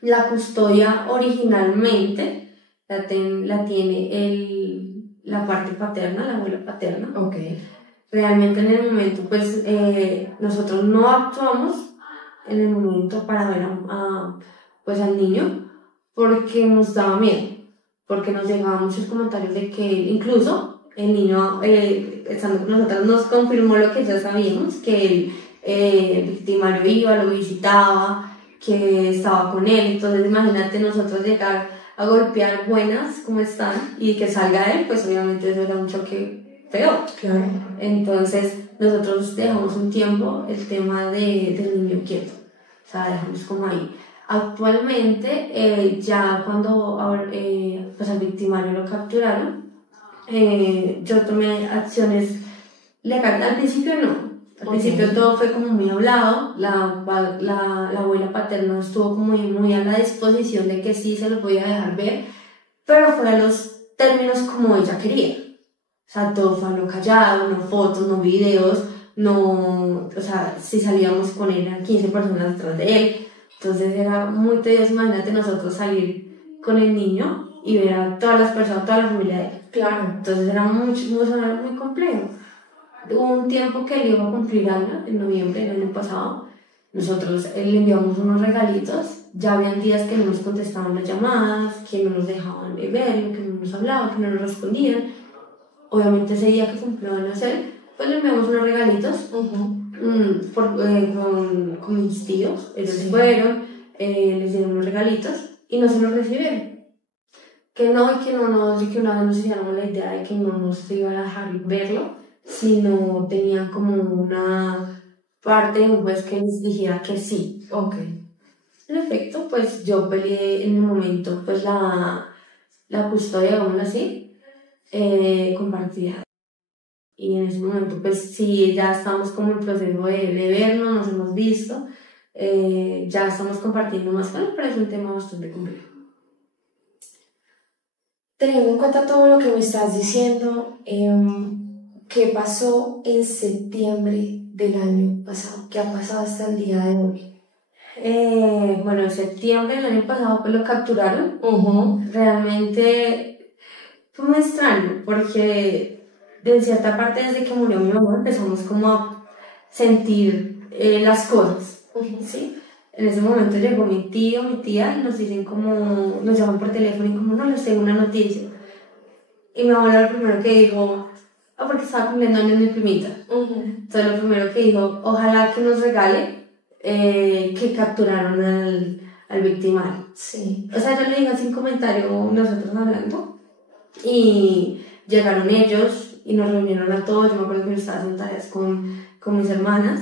La custodia originalmente la tiene la parte paterna, la abuela paterna. Okay. Realmente en el momento, pues, nosotros no actuamos en el momento para ver pues, al niño, porque nos daba miedo, porque nos llegaban muchos comentarios de que incluso el niño, estando con nosotros, nos confirmó lo que ya sabíamos, que el victimario iba, lo visitaba, que estaba con él. Entonces imagínate nosotros llegar a golpear buenas, ¿cómo están? Y que salga él, pues obviamente eso era un choque feo. Claro. Entonces nosotros dejamos un tiempo el tema del niño quieto, o sea, dejamos como ahí. Actualmente, ya cuando pues al victimario lo capturaron, yo tomé acciones legales. Al principio no. Al principio todo fue como muy hablado, la abuela paterna estuvo como muy a la disposición de que sí se lo podía dejar ver, pero fue a los términos como ella quería. O sea, todo fue a lo callado, no fotos, no videos, no, o sea, si salíamos con él eran 15 personas detrás de él, entonces era muy tedioso. Imagínate nosotros salir con el niño y ver a todas las personas, toda la familia de él. Claro. Entonces era muy complejo. Hubo un tiempo que él iba a cumplir años, en noviembre del año pasado. Nosotros le enviamos unos regalitos. Ya habían días que no nos contestaban las llamadas, que no nos dejaban verlo, que no nos hablaban, que no nos respondían. Obviamente ese día que cumplió años él, pues le enviamos unos regalitos con mis tíos. Ellos fueron, les dieron unos regalitos y no se los recibieron. Que una vez nos hicieron la idea de que no nos iba a dejar verlo, sino tenían como una parte de un juez que les dijera que sí. Okay. En efecto, pues yo peleé en el momento pues la custodia, digámoslo así, compartida. Y en ese momento pues sí, ya estamos como en el proceso de vernos, nos hemos visto, ya estamos compartiendo más con él, pero es un tema bastante complejo. Teniendo en cuenta todo lo que me estás diciendo, ¿qué pasó en septiembre del año pasado? ¿Qué ha pasado hasta el día de hoy? Bueno, en septiembre del año pasado pues lo capturaron. Realmente fue muy extraño, porque de cierta parte desde que murió mi mamá empezamos como a sentir las cosas, ¿sí? En ese momento llegó mi tío, mi tía, y nos llaman por teléfono y como, no, les tengo una noticia. Y mi abuela lo primero que dijo, porque estaba cumpliendo años mi primita. Entonces lo primero que dijo, ojalá que nos regale que capturaron al victimario. Sí. O sea, yo le dije sin comentario, nosotros hablando, y llegaron ellos y nos reunieron a todos. Yo me acuerdo que yo estaba haciendo tareas con mis hermanas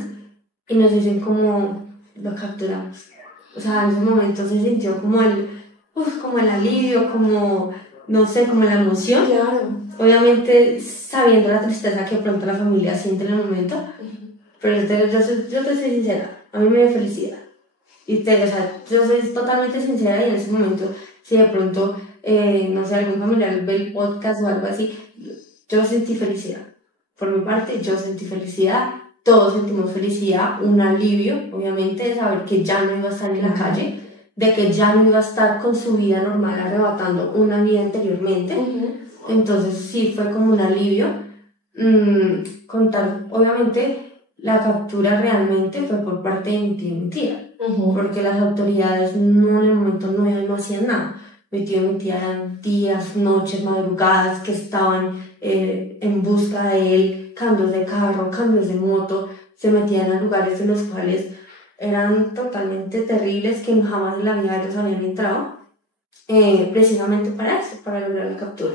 y nos dicen como, lo capturamos. O sea, en ese momento se sintió como el alivio, como, no sé, como la emoción. Claro. Obviamente sabiendo la tristeza que pronto la familia siente en el momento, pero yo te soy sincera, a mí me dio felicidad. o sea, yo soy totalmente sincera y en ese momento, si de pronto, no sé, algún familiar ve el podcast o algo así, yo sentí felicidad. Por mi parte, yo sentí felicidad, todos sentimos felicidad, un alivio, obviamente, de saber que ya no iba a estar en la calle, de que ya no iba a estar con su vida normal arrebatando una vida anteriormente. Entonces sí fue como un alivio. Contar, obviamente, la captura realmente fue por parte de mi tío y mi tía, porque las autoridades no, en el momento no hacían nada. Mi tío y mi tía eran días, noches, madrugadas que estaban en busca de él, cambios de carro, cambios de moto, se metían a lugares en los cuales eran totalmente terribles, que jamás en la vida ellos habían entrado, precisamente para eso, para lograr la captura.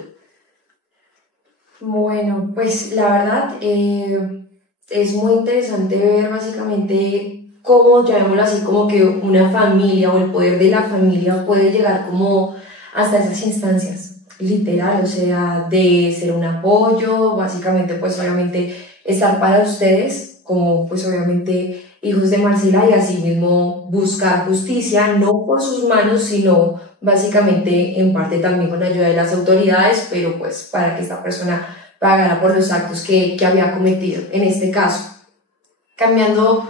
Bueno, pues la verdad es muy interesante ver básicamente cómo, llamémoslo así, como que una familia o el poder de la familia puede llegar como hasta esas instancias, literal, o sea, de ser un apoyo, básicamente pues obviamente estar para ustedes como pues obviamente hijos de Marcela y así mismo buscar justicia, no por sus manos, sino básicamente en parte también con la ayuda de las autoridades, pero pues para que esta persona pagara por los actos que había cometido. En este caso, cambiando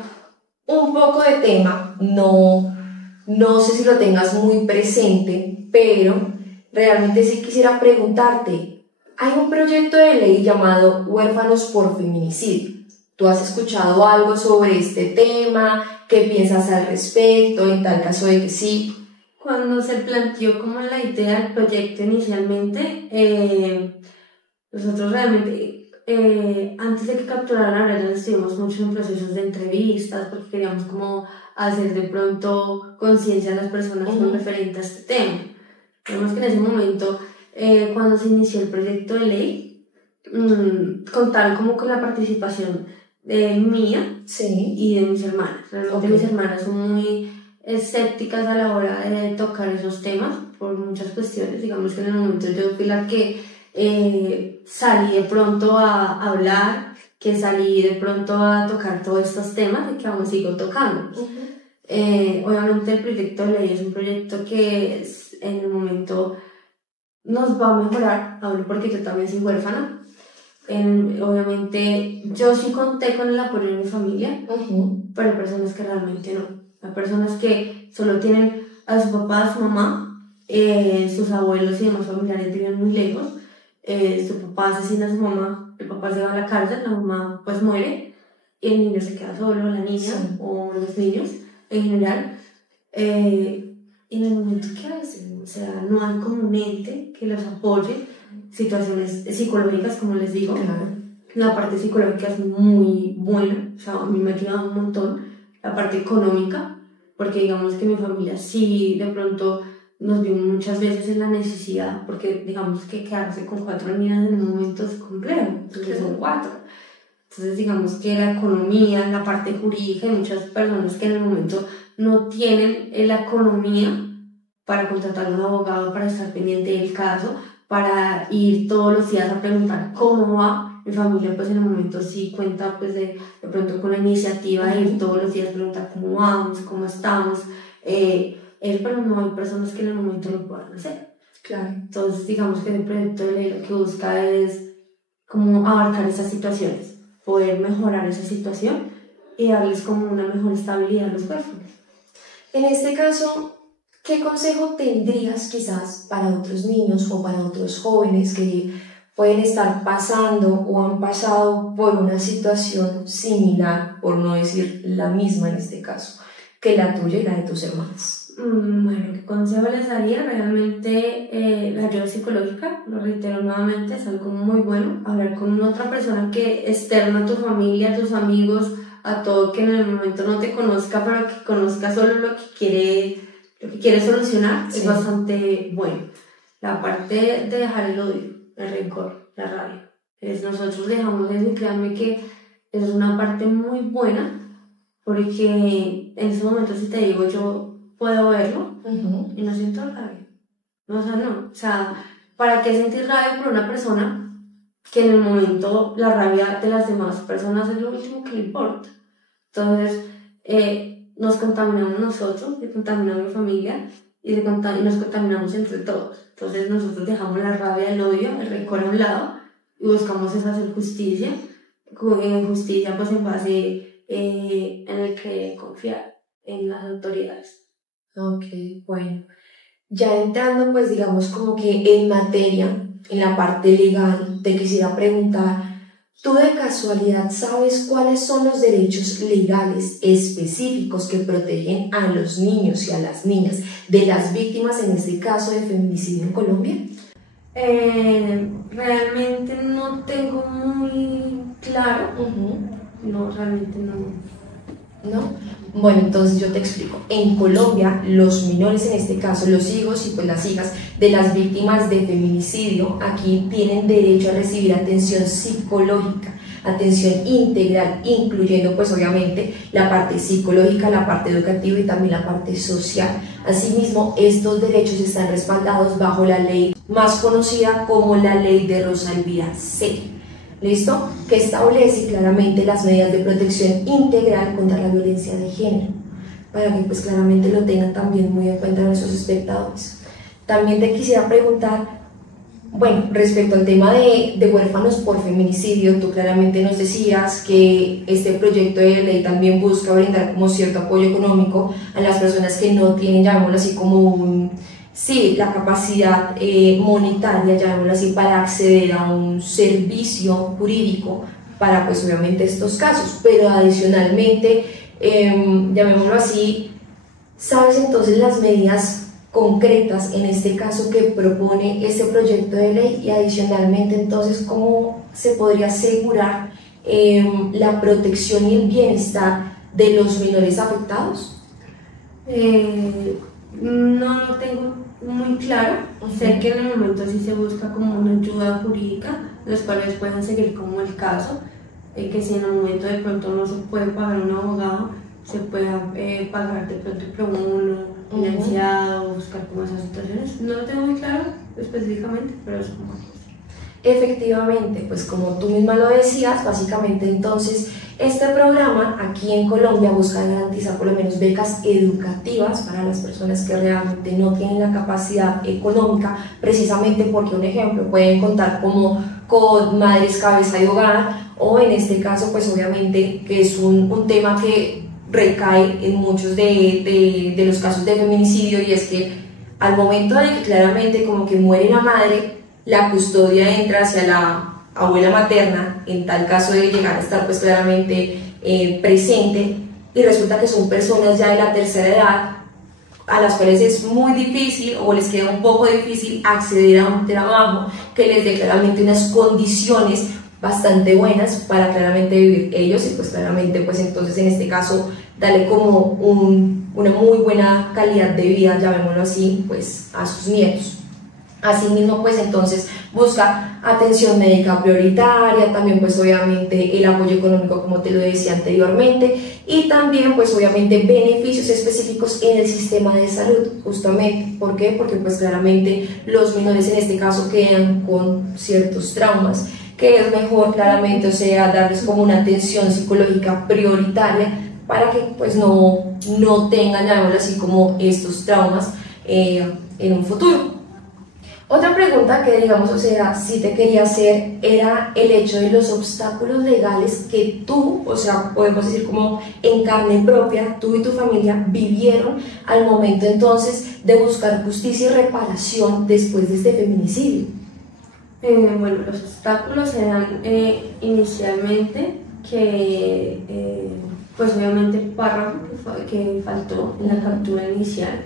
un poco de tema, no sé si lo tengas muy presente, pero realmente sí quisiera preguntarte, hay un proyecto de ley llamado Huérfanos por Feminicidio. ¿Tú has escuchado algo sobre este tema? ¿Qué piensas al respecto en tal caso de que sí? Cuando se planteó como la idea del proyecto inicialmente, nosotros realmente, antes de que capturaran a Brian, estuvimos mucho en procesos de entrevistas porque queríamos como hacer de pronto conciencia a las personas con referente a este tema. Vemos que en ese momento, cuando se inició el proyecto de ley, contaron como con la participación mía y de mis hermanas. Realmente mis hermanas son muy escépticas a la hora de tocar esos temas por muchas cuestiones. Digamos que en el momento yo fui la que salí de pronto a hablar, que salí de pronto a tocar todos estos temas y que aún sigo tocando. Obviamente el proyecto de ley es un proyecto que en el momento nos va a mejorar, hablo porque yo también soy huérfana. Obviamente yo sí conté con el apoyo de mi familia, pero hay personas que realmente no. Hay personas que solo tienen a su papá, a su mamá, sus abuelos y demás familiares viven muy lejos, su papá asesina a su mamá, el papá se va a la cárcel, la mamá pues muere y el niño se queda solo, la niña o los niños en general. Y en el momento que hacen, o sea, no hay como un ente que los apoye. Situaciones psicológicas, como les digo, la parte psicológica es muy buena, o sea, a mí me ha ayudado un montón, la parte económica, porque digamos que mi familia sí de pronto nos vio muchas veces en la necesidad, porque digamos que quedarse con 4 niñas en un momento es complejo, entonces son 4. Entonces digamos que la economía, la parte jurídica, hay muchas personas que en el momento no tienen la economía para contratar a un abogado para estar pendiente del caso, para ir todos los días a preguntar cómo va. Mi familia pues en el momento sí cuenta pues de pronto con la iniciativa de ir todos los días a preguntar cómo vamos, cómo estamos, pero no hay personas que en el momento lo puedan hacer. Entonces digamos que el proyecto de ley lo que busca es como abarcar esas situaciones, poder mejorar esa situación y darles como una mejor estabilidad a los huérfanos. En este caso, ¿qué consejo tendrías quizás para otros niños o para otros jóvenes que pueden estar pasando o han pasado por una situación similar, por no decir la misma en este caso, que la tuya y la de tus hermanas? Bueno, ¿qué consejo les daría? Realmente la ayuda psicológica, lo reitero nuevamente, es algo muy bueno. Hablar con otra persona que externa a tu familia, a tus amigos, a todo, que en el momento no te conozca, pero que conozca solo lo que quiere solucionar, es bastante bueno. La parte de dejar el odio, el rencor, la rabia. Nosotros dejamos eso y créanme que es una parte muy buena, porque en ese momento, si te digo, yo puedo verlo y no siento rabia. O sea, ¿para qué sentir rabia por una persona que en el momento la rabia de las demás personas es lo último que le importa? Entonces, nos contaminamos nosotros, se contamina mi familia y nos contaminamos entre todos. Entonces nosotros dejamos la rabia, el odio, el rencor a un lado y buscamos es hacer justicia, justicia pues en base en el que confiar en las autoridades. Ok, bueno. Ya entrando pues digamos como que en materia, en la parte legal, te quisiera preguntar, ¿tú de casualidad sabes cuáles son los derechos legales específicos que protegen a los niños y a las niñas de las víctimas en este caso de feminicidio en Colombia? Realmente no tengo muy claro. No, realmente no. ¿No? Bueno, entonces yo te explico. En Colombia, los menores, en este caso los hijos y pues las hijas de las víctimas de feminicidio, aquí tienen derecho a recibir atención psicológica, atención integral, incluyendo pues obviamente la parte psicológica, la parte educativa y también la parte social. Asimismo, estos derechos están respaldados bajo la ley más conocida como la Ley de Rosa Elvira C. ¿Listo? Que establece claramente las medidas de protección integral contra la violencia de género, para que pues claramente lo tengan también muy en cuenta nuestros espectadores. También te quisiera preguntar, bueno, respecto al tema de huérfanos por feminicidio, tú claramente nos decías que este proyecto de ley también busca brindar como cierto apoyo económico a las personas que no tienen, llamémoslo así, como la capacidad monetaria, llamémoslo así, para acceder a un servicio jurídico para pues obviamente estos casos, pero adicionalmente, llamémoslo así, ¿sabes entonces las medidas concretas en este caso que propone este proyecto de ley? Y adicionalmente entonces, ¿cómo se podría asegurar la protección y el bienestar de los menores afectados? No lo tengo muy claro. Sé que en el momento sí se busca como una ayuda jurídica, los cuales pueden seguir como el caso, que si en el momento de pronto no se puede pagar un abogado, se pueda pagar de pronto pro bono, financiado, buscar como esas situaciones. No lo tengo muy claro específicamente, pero es como así. Efectivamente, pues como tú misma lo decías, básicamente entonces este programa aquí en Colombia busca garantizar por lo menos becas educativas para las personas que realmente no tienen la capacidad económica, precisamente porque, un ejemplo, pueden contar como con madres cabeza de hogar, o en este caso pues obviamente que es un tema que recae en muchos de los casos de feminicidio, y es que al momento de que claramente como que muere la madre, la custodia entra hacia la abuela materna, en tal caso de llegar a estar pues claramente presente, y resulta que son personas ya de la tercera edad a las cuales es muy difícil o les queda un poco difícil acceder a un trabajo que les dé claramente unas condiciones bastante buenas para claramente vivir ellos, y pues claramente pues entonces en este caso darle como una muy buena calidad de vida, llamémoslo así, pues a sus nietos. Asimismo, pues entonces busca atención médica prioritaria, también pues obviamente el apoyo económico como te lo decía anteriormente, y también pues obviamente beneficios específicos en el sistema de salud, justamente. ¿Por qué? Porque pues claramente los menores en este caso quedan con ciertos traumas, que es mejor claramente, o sea, darles como una atención psicológica prioritaria para que pues no tengan, llamémoslo así, como estos traumas en un futuro. Otra pregunta que digamos, o sea, sí te quería hacer era el hecho de los obstáculos legales que tú, o sea, podemos decir como en carne propia, tú y tu familia vivieron al momento entonces de buscar justicia y reparación después de este feminicidio. Bueno, los obstáculos eran inicialmente que, pues obviamente el párrafo que faltó en la captura inicial,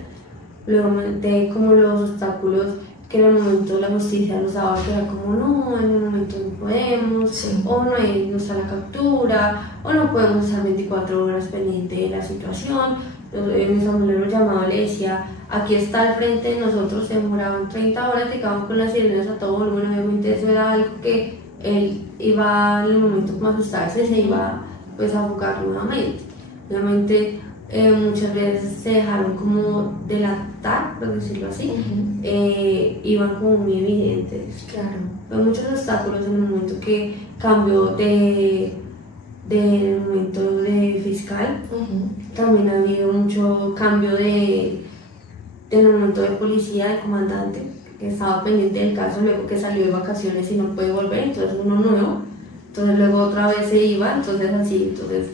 luego de como los obstáculos que en el momento la justicia nos daba, que era como no, en el momento no podemos, sí, o no está la captura, o no podemos estar 24 horas pendiente de la situación. Mi familia lo llamaba, le decía, aquí está al frente de nosotros, se demoraban 30 horas, llegaban con las sirenas a todo volumen. Obviamente eso era algo que él iba en el momento como asustarse, se iba pues a buscar nuevamente. Obviamente muchas veces se dejaron como delatar, por decirlo así, iban como muy evidentes. Claro. Hay muchos obstáculos en el momento que cambió de del momento de fiscal. También ha habido mucho cambio del momento de policía, de comandante, que estaba pendiente del caso, luego que salió de vacaciones y no puede volver, entonces uno nuevo, entonces luego otra vez se iba, entonces así, entonces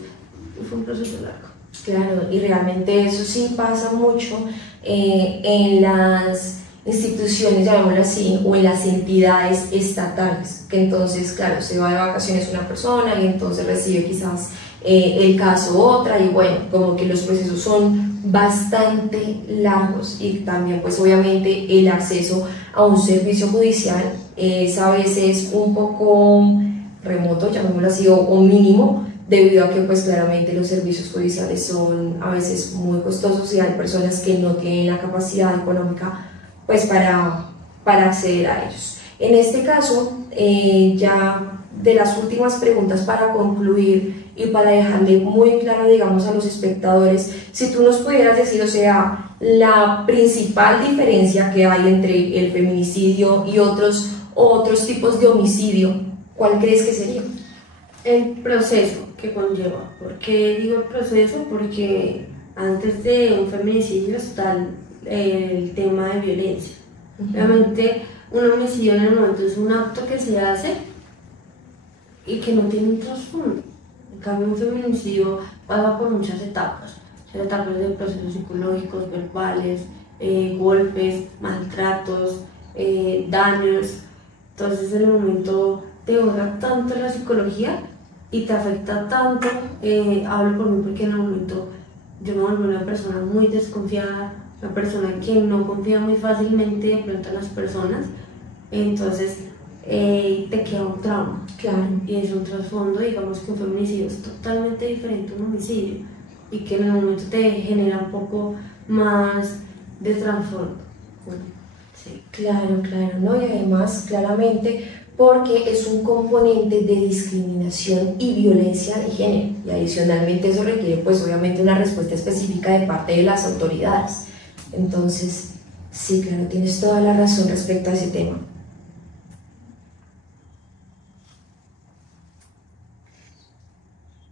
fue un proceso largo. Claro, y realmente eso sí pasa mucho en las instituciones, llamémoslo así, o en las entidades estatales, que entonces, claro, se va de vacaciones una persona y entonces recibe quizás el caso otra, y bueno, como que los procesos son bastante largos, y también pues obviamente el acceso a un servicio judicial es a veces un poco remoto, llamémoslo así, o mínimo, debido a que pues claramente los servicios judiciales son a veces muy costosos y hay personas que no tienen la capacidad económica pues para acceder a ellos. En este caso, ya de las últimas preguntas para concluir y para dejarle muy claro, digamos, a los espectadores, si tú nos pudieras decir, o sea, la principal diferencia que hay entre el feminicidio y otros tipos de homicidio, ¿cuál crees que sería? El proceso que conlleva. ¿Por qué digo el proceso? Porque antes de un feminicidio está el tema de violencia. Obviamente un homicidio en el momento es un acto que se hace y que no tiene un trasfondo. En cambio un feminicidio pasa por muchas etapas de procesos psicológicos, verbales, golpes, maltratos, daños. Entonces en el momento te borra tanto la psicología y te afecta tanto, hablo por mí porque en el momento yo me volví una persona muy desconfiada, una persona que no confía muy fácilmente de pronto en las personas, entonces te queda un trauma. Claro. Y es un trasfondo, digamos que un feminicidio es totalmente diferente a un homicidio y que en el momento te genera un poco más de trasfondo. Sí. Claro, ¿no? Y además, claramente, porque es un componente de discriminación y violencia de género, y adicionalmente eso requiere pues obviamente una respuesta específica de parte de las autoridades. Entonces, sí, claro, tienes toda la razón respecto a ese tema.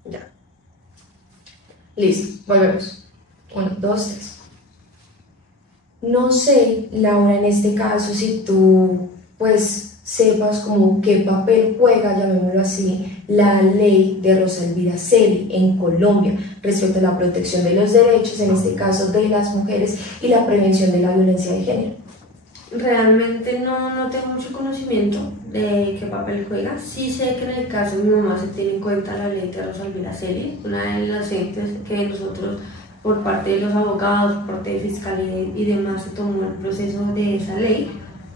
Ya. Listo, volvemos. 1, 2, 3. No sé, Laura, en este caso, si tú pues sepas como qué papel juega, llamémoslo así, la ley de Rosa Elvira Celi en Colombia respecto a la protección de los derechos, en este caso de las mujeres, y la prevención de la violencia de género. Realmente no tengo mucho conocimiento de qué papel juega. Sí sé que en el caso de mi mamá se tiene en cuenta la ley de Rosa Elvira Celi, una de las entes que nosotros, por parte de los abogados, por parte de fiscalía y demás, se tomó el proceso de esa ley.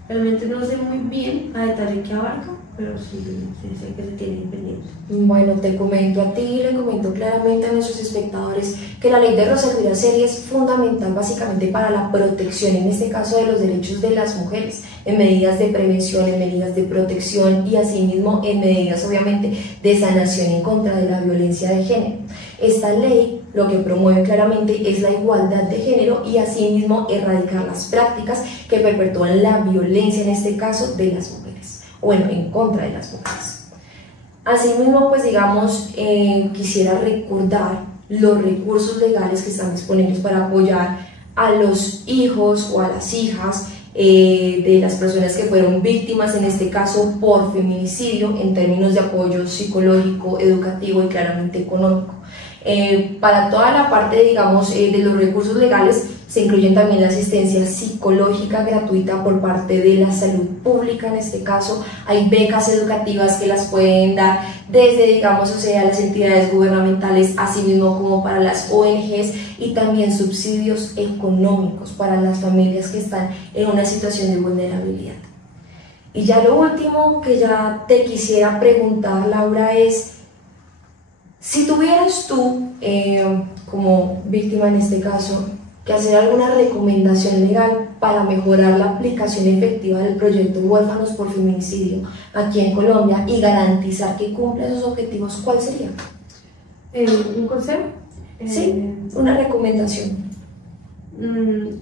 Realmente no sé muy bien a detalle qué abarca, pero sí sé que se tiene pendiente. Bueno, te comento a ti y le comento claramente a nuestros espectadores que la ley de Rosa Elvira Celi es fundamental básicamente para la protección, en este caso de los derechos de las mujeres, en medidas de prevención, en medidas de protección y asimismo en medidas obviamente de sanación en contra de la violencia de género. Esta ley lo que promueve claramente es la igualdad de género y asimismo erradicar las prácticas que perpetúan la violencia, en este caso de las mujeres, bueno, en contra de las mujeres. Asimismo, pues digamos, quisiera recordar los recursos legales que están disponibles para apoyar a los hijos o a las hijas de las personas que fueron víctimas, en este caso por feminicidio, en términos de apoyo psicológico, educativo y claramente económico. Para toda la parte, digamos, de los recursos legales se incluyen también la asistencia psicológica gratuita por parte de la salud pública. En este caso hay becas educativas que las pueden dar desde, digamos, o sea, las entidades gubernamentales, así mismo como para las ONGs, y también subsidios económicos para las familias que están en una situación de vulnerabilidad. Y ya lo último que ya te quisiera preguntar, Laura, es: si tuvieras tú, como víctima en este caso, que hacer alguna recomendación legal para mejorar la aplicación efectiva del proyecto Huérfanos por Feminicidio aquí en Colombia y garantizar que cumpla esos objetivos, ¿cuál sería? ¿Un consejo? Sí, una recomendación.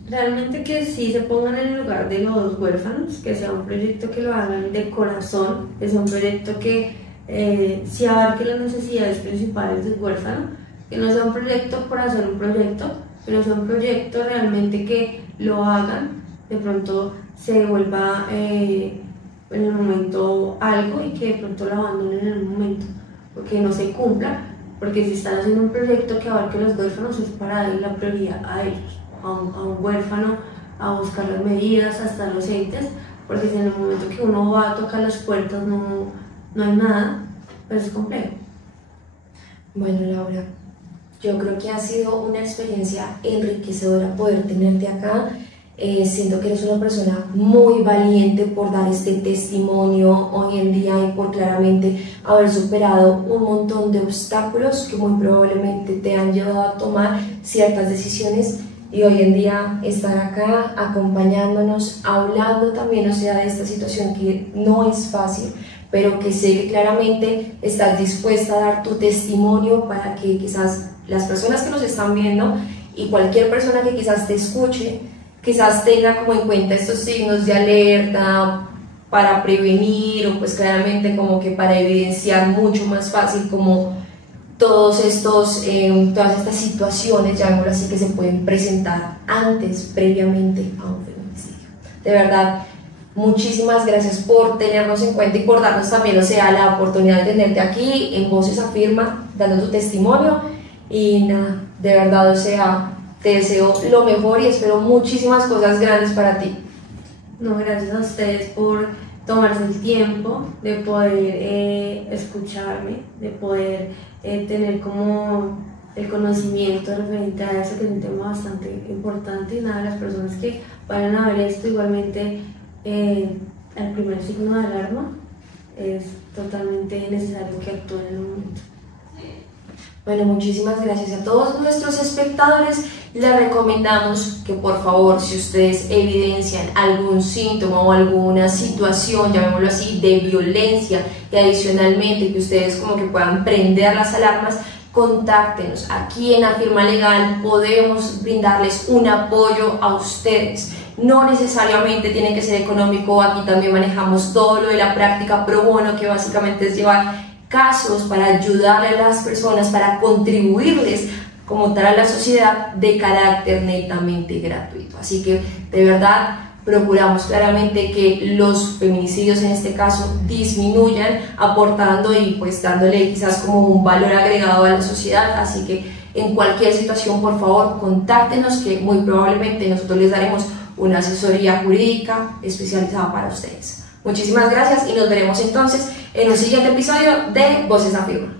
Realmente que sí se pongan en el lugar de los huérfanos, que sea un proyecto que lo hagan de corazón, que sea un proyecto que sí abarque las necesidades principales del huérfano, que no sea un proyecto por hacer un proyecto, que no sea un proyecto realmente que lo hagan, de pronto se vuelva en el momento algo y que de pronto lo abandonen en el momento, porque no se cumpla, porque si están haciendo un proyecto que abarque los huérfanos es para darle la prioridad a ellos, a un huérfano, a buscar las medidas, a estar los entes, porque si en el momento que uno va a tocar las puertas no hay nada, pues es complejo. Bueno, Laura, yo creo que ha sido una experiencia enriquecedora poder tenerte acá. Siento que eres una persona muy valiente por dar este testimonio hoy en día y por claramente haber superado un montón de obstáculos que muy probablemente te han llevado a tomar ciertas decisiones y hoy en día estar acá acompañándonos, hablando también, o sea, de esta situación que no es fácil, pero que sé que claramente estás dispuesta a dar tu testimonio para que quizás las personas que nos están viendo y cualquier persona que quizás te escuche, quizás tenga como en cuenta estos signos de alerta para prevenir o pues claramente como que para evidenciar mucho más fácil como todas estas situaciones, llamémoslo así, que se pueden presentar previamente a un feminicidio. De verdad, muchísimas gracias por tenernos en cuenta y por darnos también, o sea, la oportunidad de tenerte aquí en Voces Afirma, dando tu testimonio y nada, de verdad, o sea, te deseo lo mejor y espero muchísimas cosas grandes para ti. No, gracias a ustedes por tomarse el tiempo de poder escucharme, de poder tener como el conocimiento referente a eso, que es un tema bastante importante, y nada, las personas que vayan a ver esto igualmente, el primer signo de alarma es totalmente necesario que actúen en el momento. Bueno, muchísimas gracias a todos nuestros espectadores. Les recomendamos que por favor, si ustedes evidencian algún síntoma o alguna situación, llamémoslo así, de violencia y adicionalmente que ustedes como que puedan prender las alarmas, contáctenos. Aquí en Afirma Legal podemos brindarles un apoyo a ustedes. No necesariamente tiene que ser económico, aquí también manejamos todo lo de la práctica pro bono, que básicamente es llevar casos para ayudarle a las personas, para contribuirles como tal a la sociedad de carácter netamente gratuito. Así que de verdad procuramos claramente que los feminicidios en este caso disminuyan, aportando y pues dándole quizás como un valor agregado a la sociedad. Así que en cualquier situación, por favor, contáctenos, que muy probablemente nosotros les daremos una asesoría jurídica especializada para ustedes. Muchísimas gracias y nos veremos entonces en un siguiente episodio de Voces Afirma.